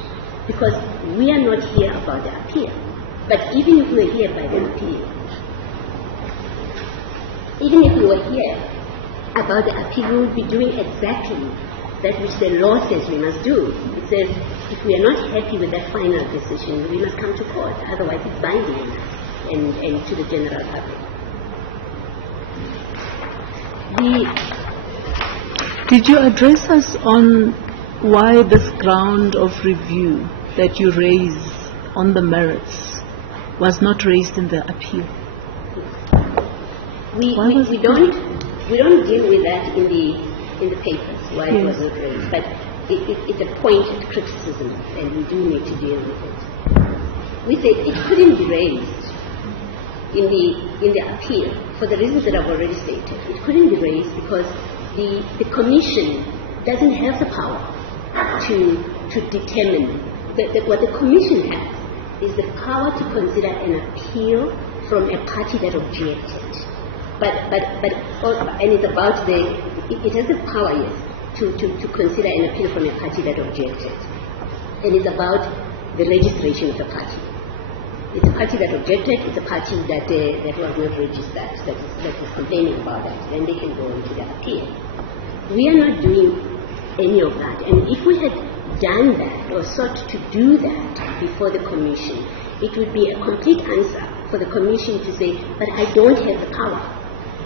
because we are not here about the appeal. But even if we were here by the appeal, even if we were here about the appeal, we would be doing exactly that which the law says we must do. It says if we are not happy with that final decision, we must come to court. Otherwise, it's binding on us and to the general public. Did you address us on why this ground of review that you raise on the merits was not raised in the appeal? We don't deal with that in the papers why it was not raised, but it's a pointed criticism, and we do need to deal with it. We say it couldn't be raised in the appeal for the reasons that I've already stated. It couldn't be raised because the commission doesn't have the power to determine. What the commission has is the power to consider an appeal from a party that objected. And it's about it has the power, yes, to consider an appeal from a party that objected. And it's about the registration of the party. It's a party that objected, it's a party that was not registered, that is complaining about that, then they can go into the appeal. We are not doing any of that. And if we had done that or sought to do that before the commission, it would be a complete answer for the commission to say, but I don't have the power.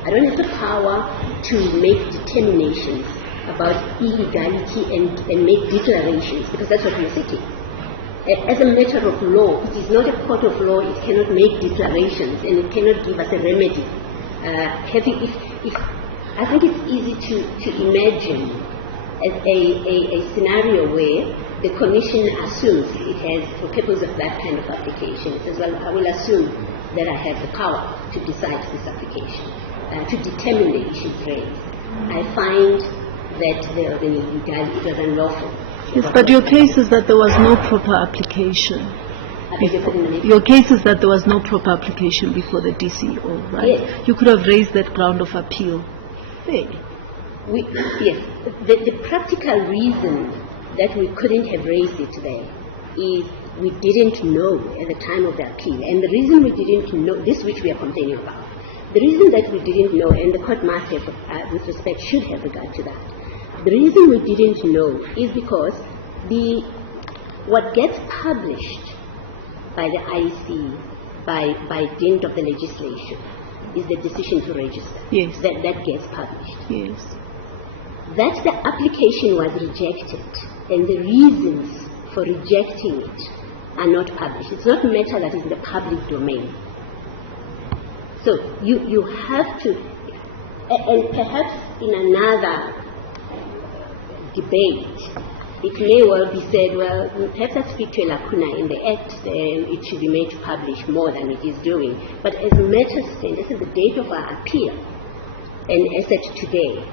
I don't have the power to make determinations about illegality and make declarations, because that's what we're seeking. As a matter of law, it is not a court of law, it cannot make declarations and it cannot give us a remedy. I think it's easy to imagine a scenario where the commission assumes it has, for purpose of that kind of application, it says, well, I will assume that I have the power to decide this application, to determine the issues raised. I find that there was an illegality, it was unlawful. Yes, but your case is that there was no proper application. Your case is that there was no proper application before the DCO, right? Yes. You could have raised that ground of appeal. Yes. The practical reason that we couldn't have raised it there is we didn't know at the time of the appeal. And the reason we didn't know, this which we are complaining about, the reason that we didn't know, and the court must have, with respect, should have regard to that. The reason we didn't know is because what gets published by the IEC by dint of the legislation is the decision to register. Yes. That gets published. Yes. That the application was rejected and the reasons for rejecting it are not published. It's not a matter that is in the public domain. So you have to, and perhaps in another debate, it may well be said, well, perhaps that speaks to a lacuna in the Act, and it should be made to publish more than it is doing. But as matters stand, this is the date of our appeal, and as at today,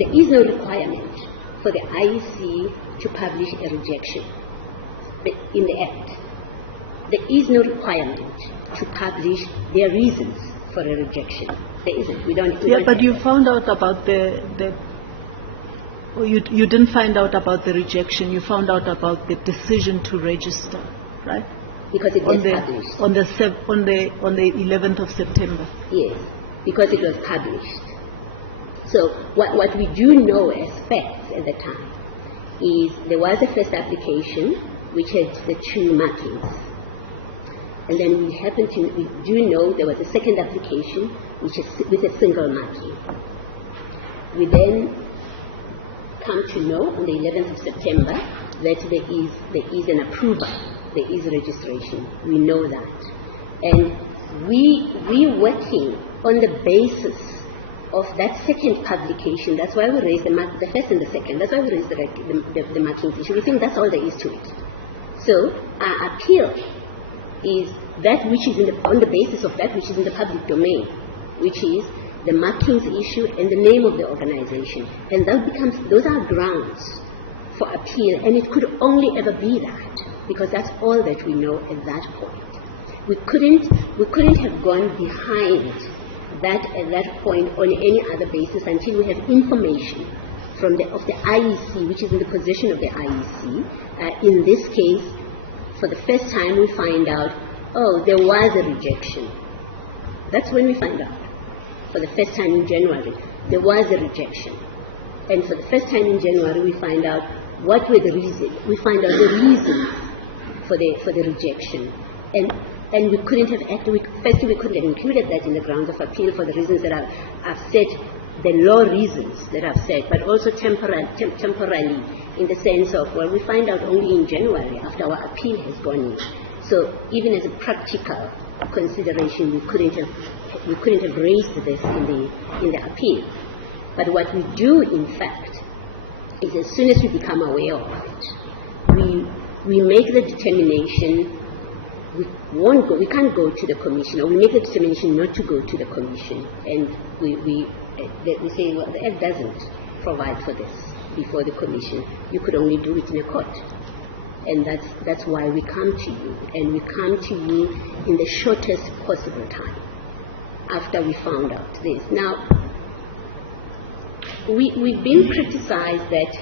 there is no requirement for the IEC to publish a rejection in the Act. There is no requirement to publish their reasons for a rejection. There isn't. We don't. But you found out about you didn't find out about the rejection. You found out about the decision to register, right? Because it was published on the 11th of September. Yes, because it was published. So what we do know as facts at the time is there was a first application which had the two markings, and then we do know there was a second application which is with a single marking. We then come to know on the 11th of September that there is an approval, there is registration. We know that. And we're working on the basis of that second publication. That's why we raised the first and the second. That's why we raised the markings issue. We think that's all there is to it. So our appeal is that which is on the basis of that which is in the public domain, which is the markings issue and the name of the organization. And those are grounds for appeal, and it could only ever be that because that's all that we know at that point. We couldn't have gone behind that at that point on any other basis until we have information from of the IEC, which is in the possession of the IEC. In this case, for the first time we find out, oh, there was a rejection. That's when we find out. For the first time in January, there was a rejection. And for the first time in January, we find out what were the reasons. We find out the reasons for the rejection. And we couldn't have firstly we couldn't have included that in the grounds of appeal for the reasons that I've said, the law reasons that I've said, but also temporarily in the sense of, well, we find out only in January after our appeal has gone in. So even as a practical consideration, we couldn't have raised this in the appeal. But what we do, in fact, is as soon as we become aware of it, we make the determination. We can't go to the commission, or we make the determination not to go to the commission, and we say, well, the Act doesn't provide for this before the commission. You could only do it in a court, and that's why we come to you, and we come to you in the shortest possible time after we found out this. Now, we've been criticized that,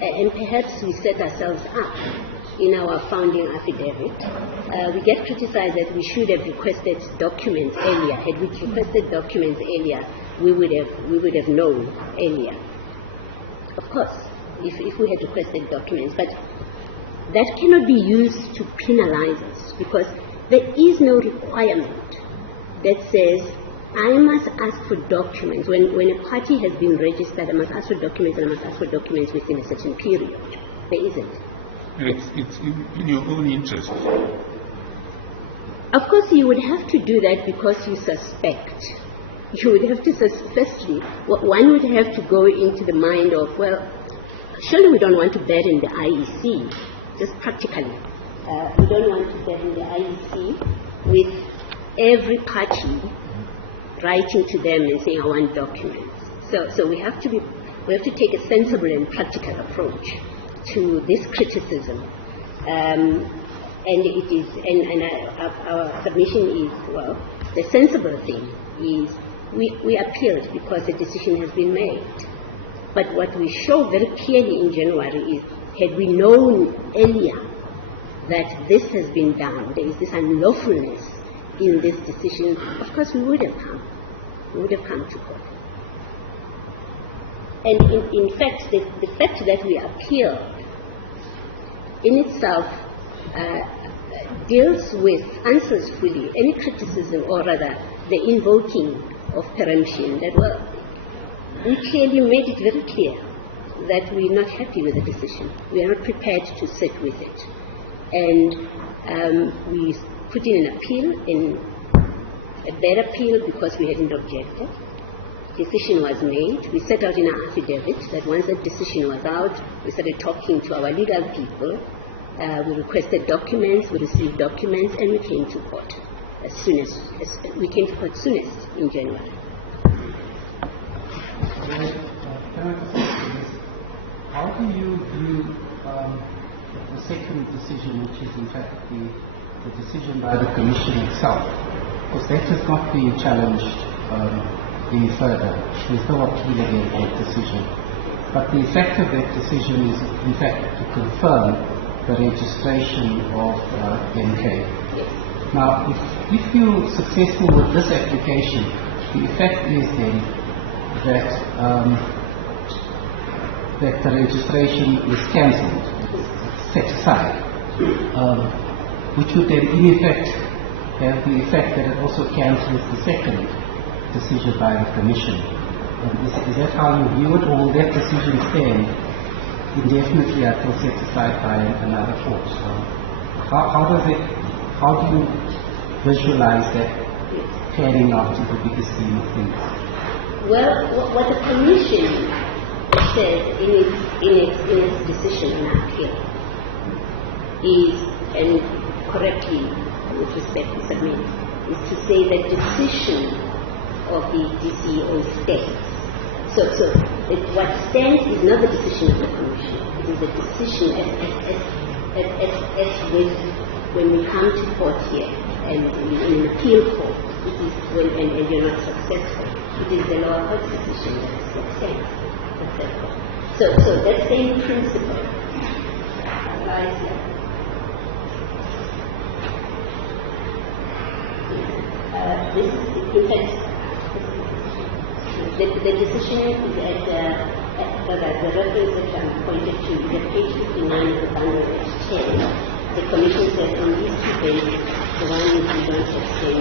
and perhaps we set ourselves up in our founding affidavit, we get criticized that we should have requested documents earlier. Had we requested documents earlier, we would have known earlier. Of course, if we had requested documents, but that cannot be used to penalize us, because there is no requirement that says I must ask for documents. When a party has been registered, I must ask for documents, and I must ask for documents within a certain period. There isn't. It's in your own interest. Of course, you would have to do that because you suspect. You would have to firstly, one would have to go into the mind of, well, surely we don't want to burden the IEC, just practically. We don't want to burden the IEC with every party writing to them and saying, I want documents. So we have to take a sensible and practical approach to this criticism, and it is, our submission is, well, the sensible thing is we appealed because the decision has been made. But what we show very clearly in January is, had we known earlier that this has been done, there is this unlawfulness in this decision, of course we would have come. We would have come to court. And in fact, the fact that we appealed in itself deals with, answers fully any criticism, or rather the invoking of peremption, that, well, we clearly made it very clear that we're not happy with the decision. We are not prepared to sit with it. And we put in an appeal, a bad appeal, because we hadn't objected. Decision was made. We set out in our affidavit that once the decision was out, we started talking to our legal people. We requested documents, we received documents, and we came to court we came to court soonest in January. How do you view the second decision, which is in fact the decision by the Commission itself? Because that has not been challenged any further. There's no appeal against that decision. But the effect of that decision is, in fact, to confirm the registration of NK. Now, if you're successful with this application, the effect is then that the registration is cancelled, set aside, which would then, in effect, have the effect that it also cancels the second decision by the Commission. Is that how you view it, or will that decision stand indefinitely until set aside by another court? So how do you visualize that panning out in the bigger scheme of things? Well, what the Commission says in its decision in appeal is, and correctly with respect to submit, is to say that decision of the DCO stands. So what stands is not the decision of the Commission. It is the decision as with when we come to court here and in an appeal court, it is when and you're not successful, it is the lower court's decision that is successful. So that same principle applies here. This is, in fact, the decision is at the reference that I'm pointed to is at page 59 of the bundle, page 10. The Commission says on these two bases, the one is we don't abstain.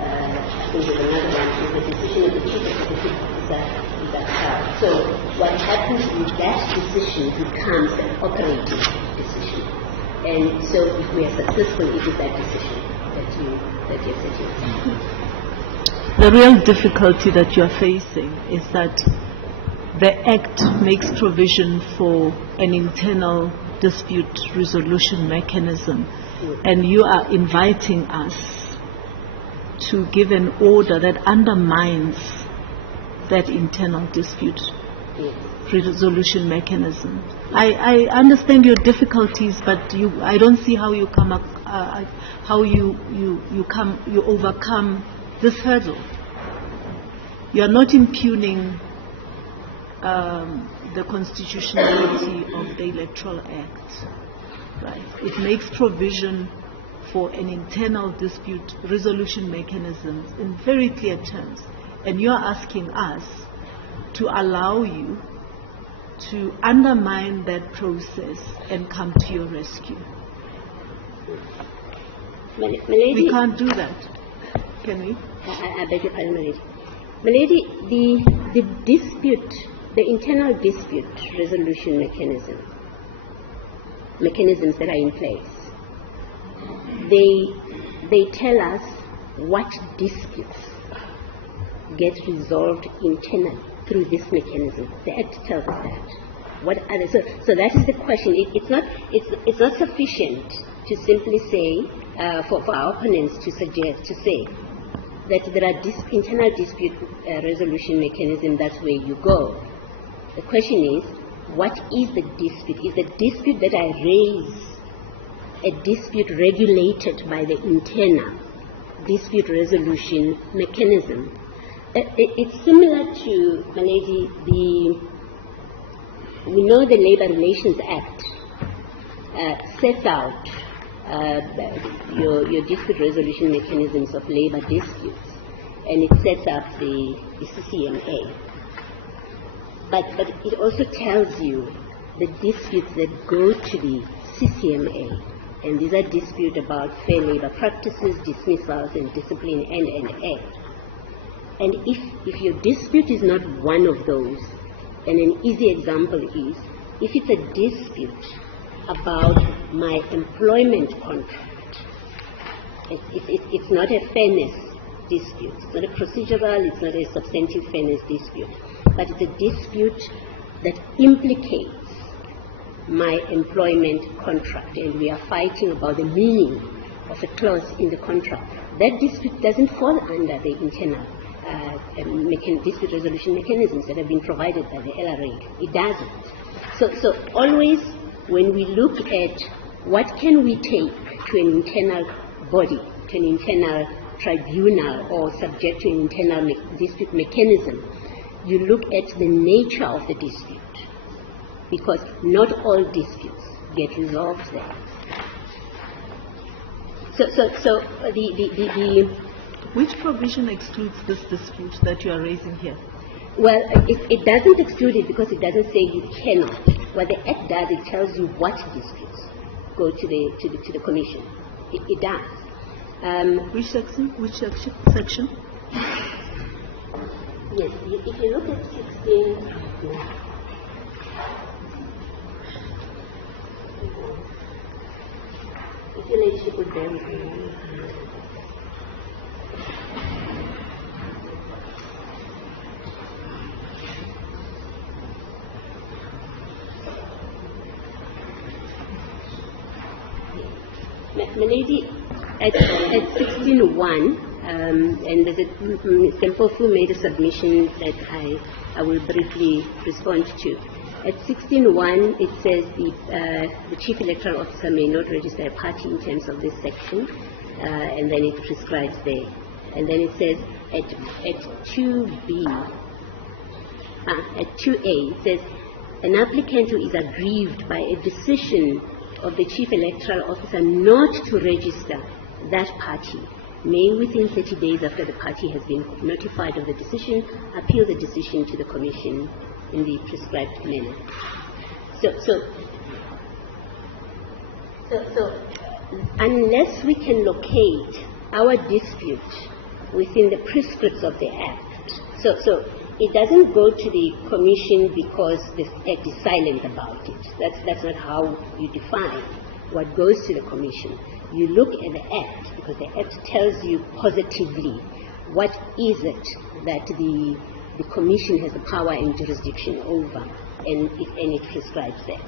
I think there's another one is the decision of the Chief Executive Officer is upheld. So what happens is that decision becomes an operating decision. And so if we are successful, it is that decision that you're setting. The real difficulty that you are facing is that the Act makes provision for an internal dispute resolution mechanism, and you are inviting us to give an order that undermines that internal dispute resolution mechanism. I understand your difficulties, but I don't see how you come up, how you overcome this hurdle. You are not impugning the constitutionality of the Electoral Act. Right? It makes provision for an internal dispute resolution mechanism in very clear terms. And you are asking us to allow you to undermine that process and come to your rescue. We can't do that, can we? I beg your pardon, Milady. Milady, the dispute, the internal dispute resolution mechanisms that are in place, they tell us what disputes get resolved internally through this mechanism. The Act tells us that. What other? So that is the question. It's not sufficient to simply say for our opponents to say that there are internal dispute resolution mechanism. That's where you go. The question is, what is the dispute? Is the dispute that I raise a dispute regulated by the internal dispute resolution mechanism? It's similar to, Milady, we know the Labour Relations Act sets out your dispute resolution mechanisms of labour disputes, and it sets up the CCMA. But it also tells you the disputes that go to the CCMA, and these are disputes about fair labour practices, dismissals, and discipline, and. And if your dispute is not one of those, and an easy example is, if it's a dispute about my employment contract, it's not a fairness dispute, it's not a procedural, it's not a substantive fairness dispute, but it's a dispute that implicates my employment contract, and we are fighting about the meaning of a clause in the contract. That dispute doesn't fall under the internal dispute resolution mechanisms that have been provided by the LRA. It doesn't. So always when we look at what can we take to an internal body, to an internal tribunal, or subject to an internal dispute mechanism, you look at the nature of the dispute, because not all disputes get resolved there. So which provision excludes this dispute that you are raising here? Well, it doesn't exclude it because it doesn't say you cannot. What the Act does, it tells you what disputes go to the Commission. It does. Which section? Yes, if you look at 16. If your ladyship would bear with me. Milady, at 16.1, and there's a Sempofu made a submission that I will briefly respond to. At 16.1, it says the Chief Electoral Officer may not register a party in terms of this section, and then it prescribes there. And then it says at 2B, at 2A, it says an applicant who is aggrieved by a decision of the Chief Electoral Officer not to register that party may, within 30 days after the party has been notified of the decision, appeal the decision to the Commission in the prescribed manner. So unless we can locate our dispute within the prescripts of the Act, so it doesn't go to the Commission because the Act is silent about it. That's not how you define what goes to the Commission. You look at the Act because the Act tells you positively what is it that the Commission has the power and jurisdiction over, and it prescribes that.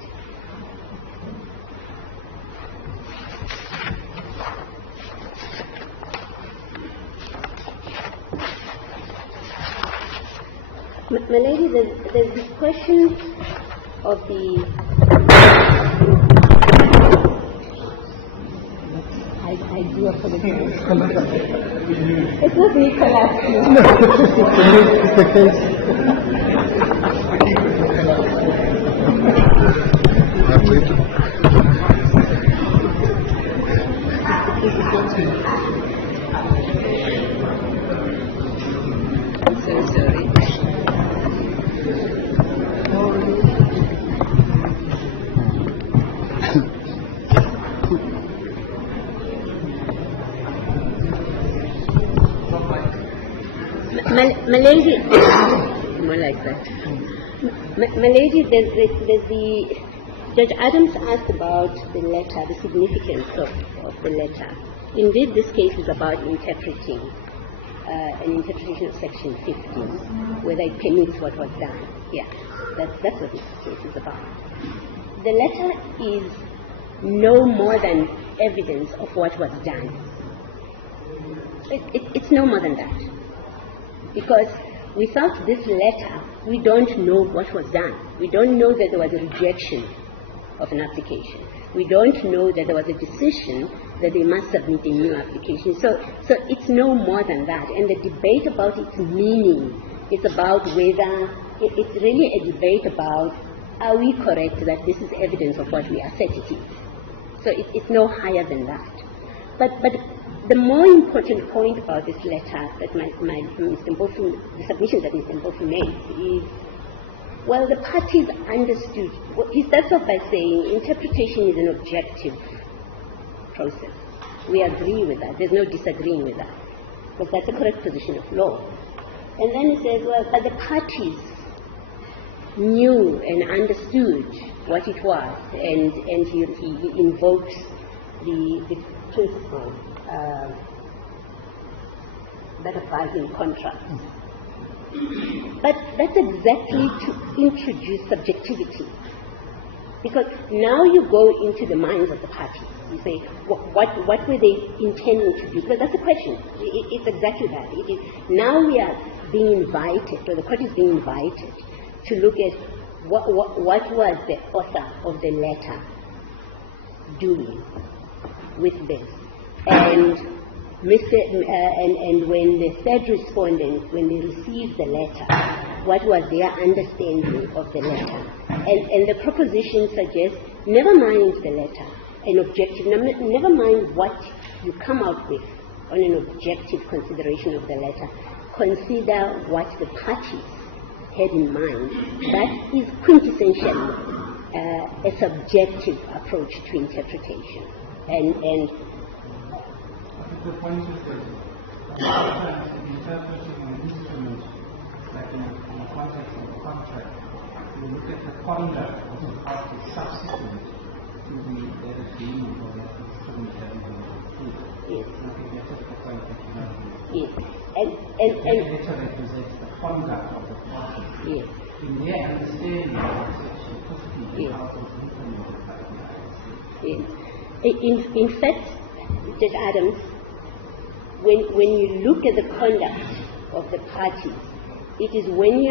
My lady, there's this question of the... I do apologize. It's not Nicholas. It's the case. I'm so sorry. My lady, more like that. My lady, there's the Judge Adams asked about the letter, the significance of the letter. Indeed, this case is about interpreting an interpretation of Section 15, whether it permits what was done. Yeah, that's what this case is about. The letter is no more than evidence of what was done. It's no more than that. Because without this letter, we don't know what was done. We don't know that there was a rejection of an application. We don't know that there was a decision that they must submit a new application. So it's no more than that. And the debate about its meaning is about whether, it's really a debate about, are we correct that this is evidence of what we assert it is? So it's no higher than that. But the more important point about this letter that the submission that Mr. Mpofu made is, well, the parties understood. He starts off by saying interpretation is an objective process. We agree with that. There's no disagreeing with that. Because that's a correct position of law. And then he says, well, but the parties knew and understood what it was, and he invokes the principle that applies in contracts. But that's exactly to introduce subjectivity. Because now you go into the minds of the parties. You say, what were they intending to do? Because that's the question. It's exactly that. It is, now we are being invited, or the court is being invited, to look at what was the author of the letter doing with this. And and when the third respondent, when they received the letter, what was their understanding of the letter? And the proposition suggests, never mind the letter, an objective, never mind what you come out with on an objective consideration of the letter. Consider what the parties had in mind. That is quintessentially a subjective approach to interpretation. And the point is that sometimes interpreting an instrument, like in the context of a contract, you look at the conduct of the party subsequent to the agreement or the instrument that is approved. yes. I think that's just the point that you have. Yes. The letter represents the conduct of the party. Yes. In their understanding of Section 15, Yes. how it was implemented by the Yes. In fact, Judge Adams, when you look at the conduct of the parties, it is when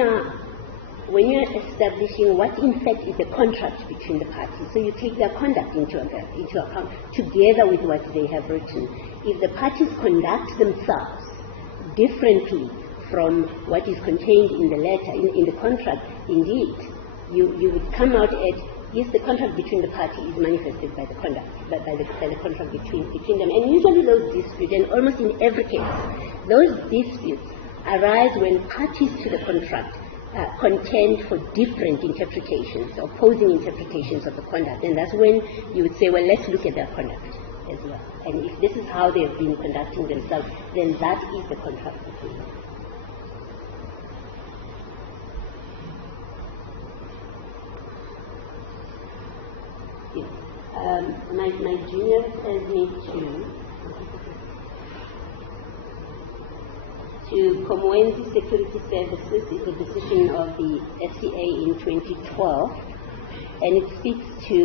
when you're establishing what in fact is the contract between the parties, so you take their conduct into account together with what they have written. If the parties conduct themselves differently from what is contained in the letter, in the contract, indeed, you would come out at, yes, the contract between the party is manifested by the conduct, by the contract between them. And usually those disputes, and almost in every case, those disputes arise when parties to the contract contend for different interpretations, opposing interpretations of the conduct. And that's when you would say, well, let's look at their conduct as well. And if this is how they've been conducting themselves, then that is the contract between them. My junior tells me to Komwenzi Security Services is a decision of the FCA in 2012, and it speaks to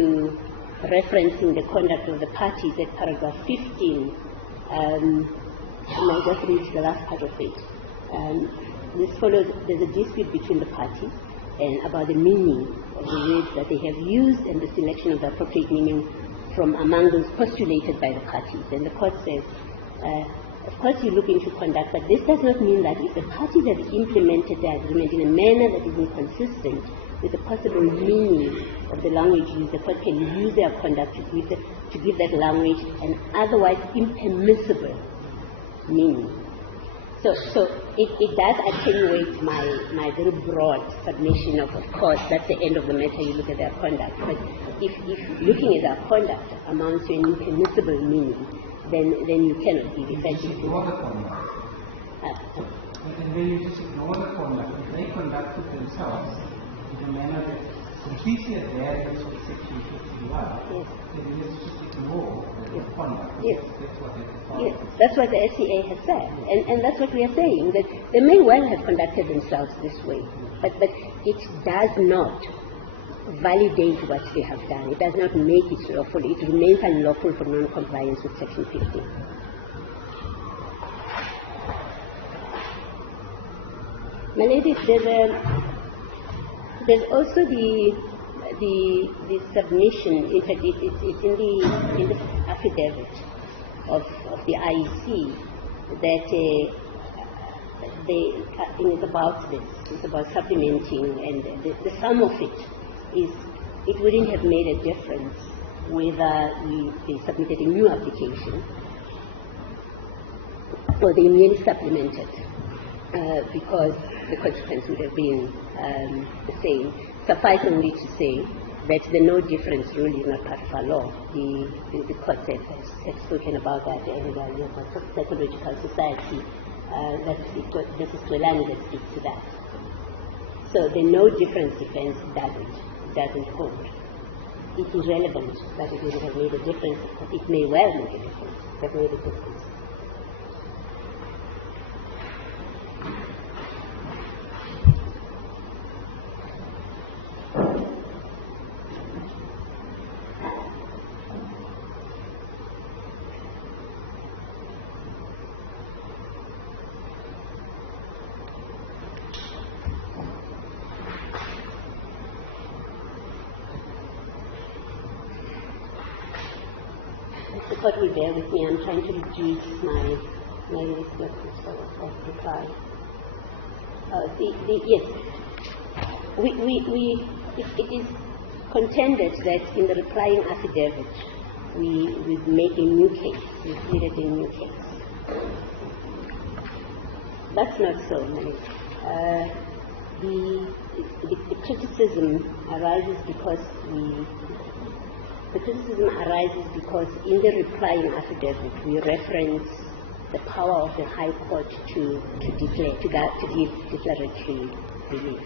referencing the conduct of the parties at paragraph 15. And I just read the last part of it. This follows, there's a dispute between the parties and about the meaning of the words that they have used and the selection of the appropriate meaning from among those postulated by the parties. And the court says, of course you look into conduct, but this does not mean that if the parties have implemented the agreement in a manner that is inconsistent with the possible meaning of the language used, the court can use their conduct to give that language an otherwise impermissible meaning. So it does attenuate my very broad submission of course, that's the end of the matter, you look at their conduct. But if looking at their conduct amounts to an impermissible meaning, then you cannot give effective. Ignore the conduct. And then you just ignore the conduct. If they conducted themselves in a manner that completely adheres to section 51, yes, then you just ignore the conduct. Yes. That's what they Yes, that's what the SCA has said, and that's what we are saying, that they may well have conducted themselves this way, but it does not validate what they have done. It does not make it lawful. It remains unlawful for non-compliance with Section 15. My lady, there's also the submission. In fact, it's in the affidavit of the IEC that it's about this. It's about supplementing, and the sum of it is it wouldn't have made a difference whether they submitted a new application or they merely supplemented, because the consequence would have been the same. Suffice only to say that the no difference rule is not part of our law. The court has spoken about that, and you have a psychological society this is Twelani that speaks to that. So the no difference defense doesn't hold. It is relevant that it would have made a difference. It may well make a difference. It made a difference. The court will bear with me. I'm trying to reduce my reply. Yes, it is contended that in the replying affidavit we make a new case. We pleaded a new case. That's not so. The criticism arises because in the replying affidavit we reference the power of the High Court to give declaratory relief.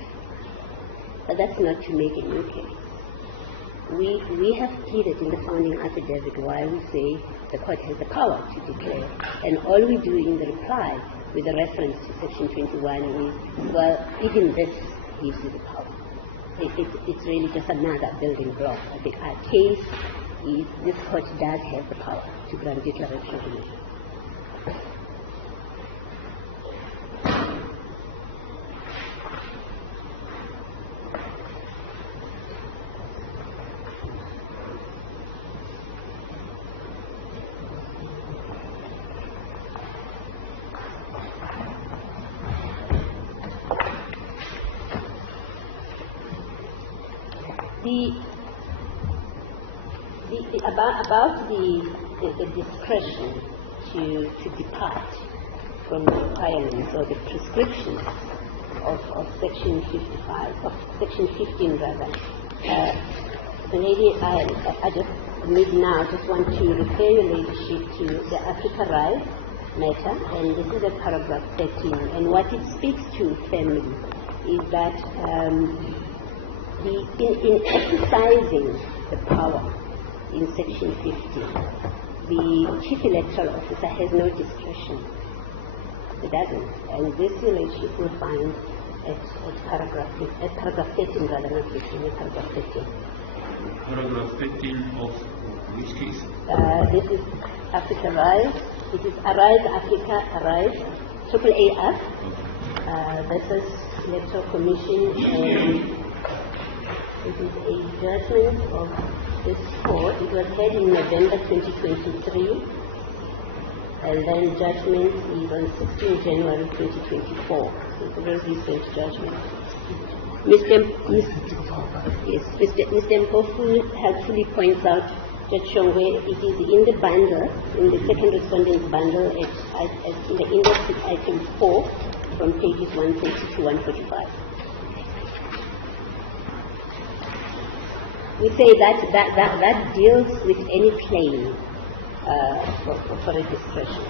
But that's not to make a new case. We have pleaded in the founding affidavit why we say the court has the power to declare, and all we do in the reply with the reference to Section 21 is, well, even this gives you the power. It's really just another building block. Our case is this court does have the power to grant declaratory relief. about the discretion to depart from the requirements or the prescriptions of Section 55, of Section 15 rather. The lady, I just want to refer your ladyship to the Africa Rise matter, and this is at paragraph 13. And what it speaks to firmly is that in exercising the power in Section 15, the Chief Electoral Officer has no discretion. It doesn't. And this your ladyship will find at paragraph 13 rather, not 15, at paragraph 13. Paragraph 13 of which case? This is Africa Rise. It is Arise Africa, Arise, AAAF. This is Electoral Commission. It is a judgment of this court. It was heard in November 2023, and then judgment is on 16 January 2024. So it's a very recent judgment. Mr. Mpofu helpfully points out that Shongwe, it is in the bundle, in the second respondent's bundle, in the index is item 4 from pages 130 to 145. We say that deals with any claim for a discretion.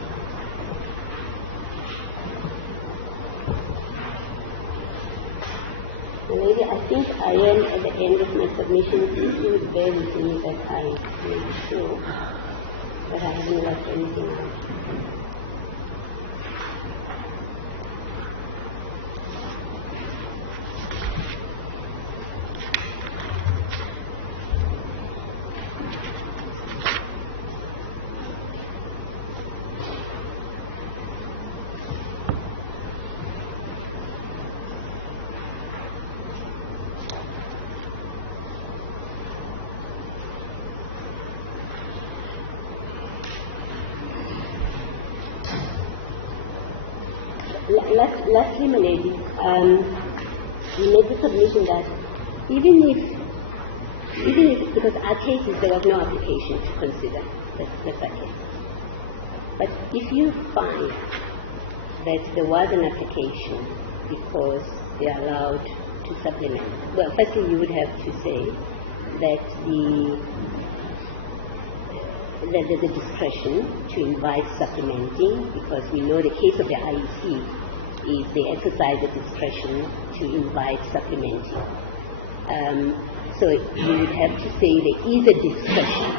Lady, I think I am at the end of my submission. Please you would bear with me that I make sure that I haven't left anything out. Lastly, my lady, we made the submission that even if because our cases there was no application to consider, that's our case. But if you find that there was an application because they are allowed to supplement, well, firstly you would have to say that the discretion to invite supplementing, because we know the case of the IEC is they exercise the discretion to invite supplementing. So you would have to say there is a discretion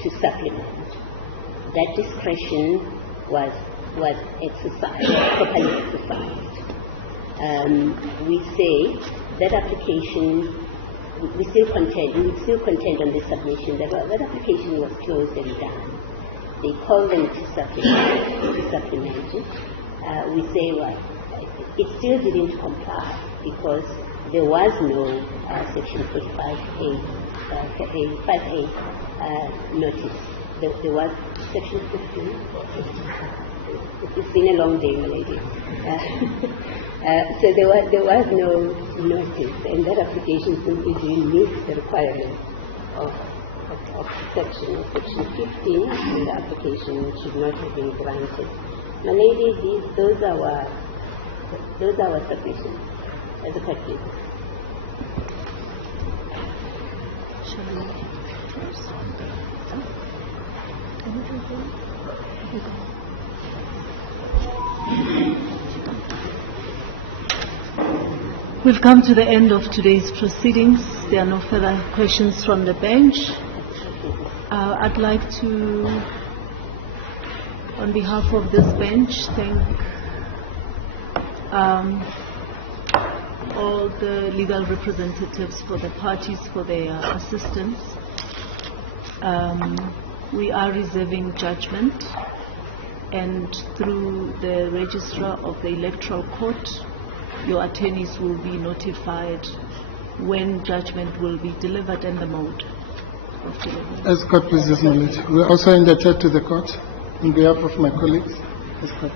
to supplement. That discretion was exercised, properly exercised. We say that application, we would still contend on this submission that that application was closed and done. They called them to supplement it. We say, well, it still didn't comply because there was no Section 45A, 5A notice. There was Section 15. It's been a long day, my lady. So there was no notice, and that application simply didn't meet the requirements of Section 15, and the application should not have been granted. My lady, those are our submissions as a PARTII. We've come to the end of today's proceedings. There are no further questions from the bench. I'd like to, on behalf of this bench, thank all the legal representatives for the parties for their assistance. We are reserving judgment, and through the registrar of the Electoral Court, your attorneys will be notified when judgment will be delivered and the mode of delivery. As court pleases, my lady. We are also indebted to the court on behalf of my colleagues. As court.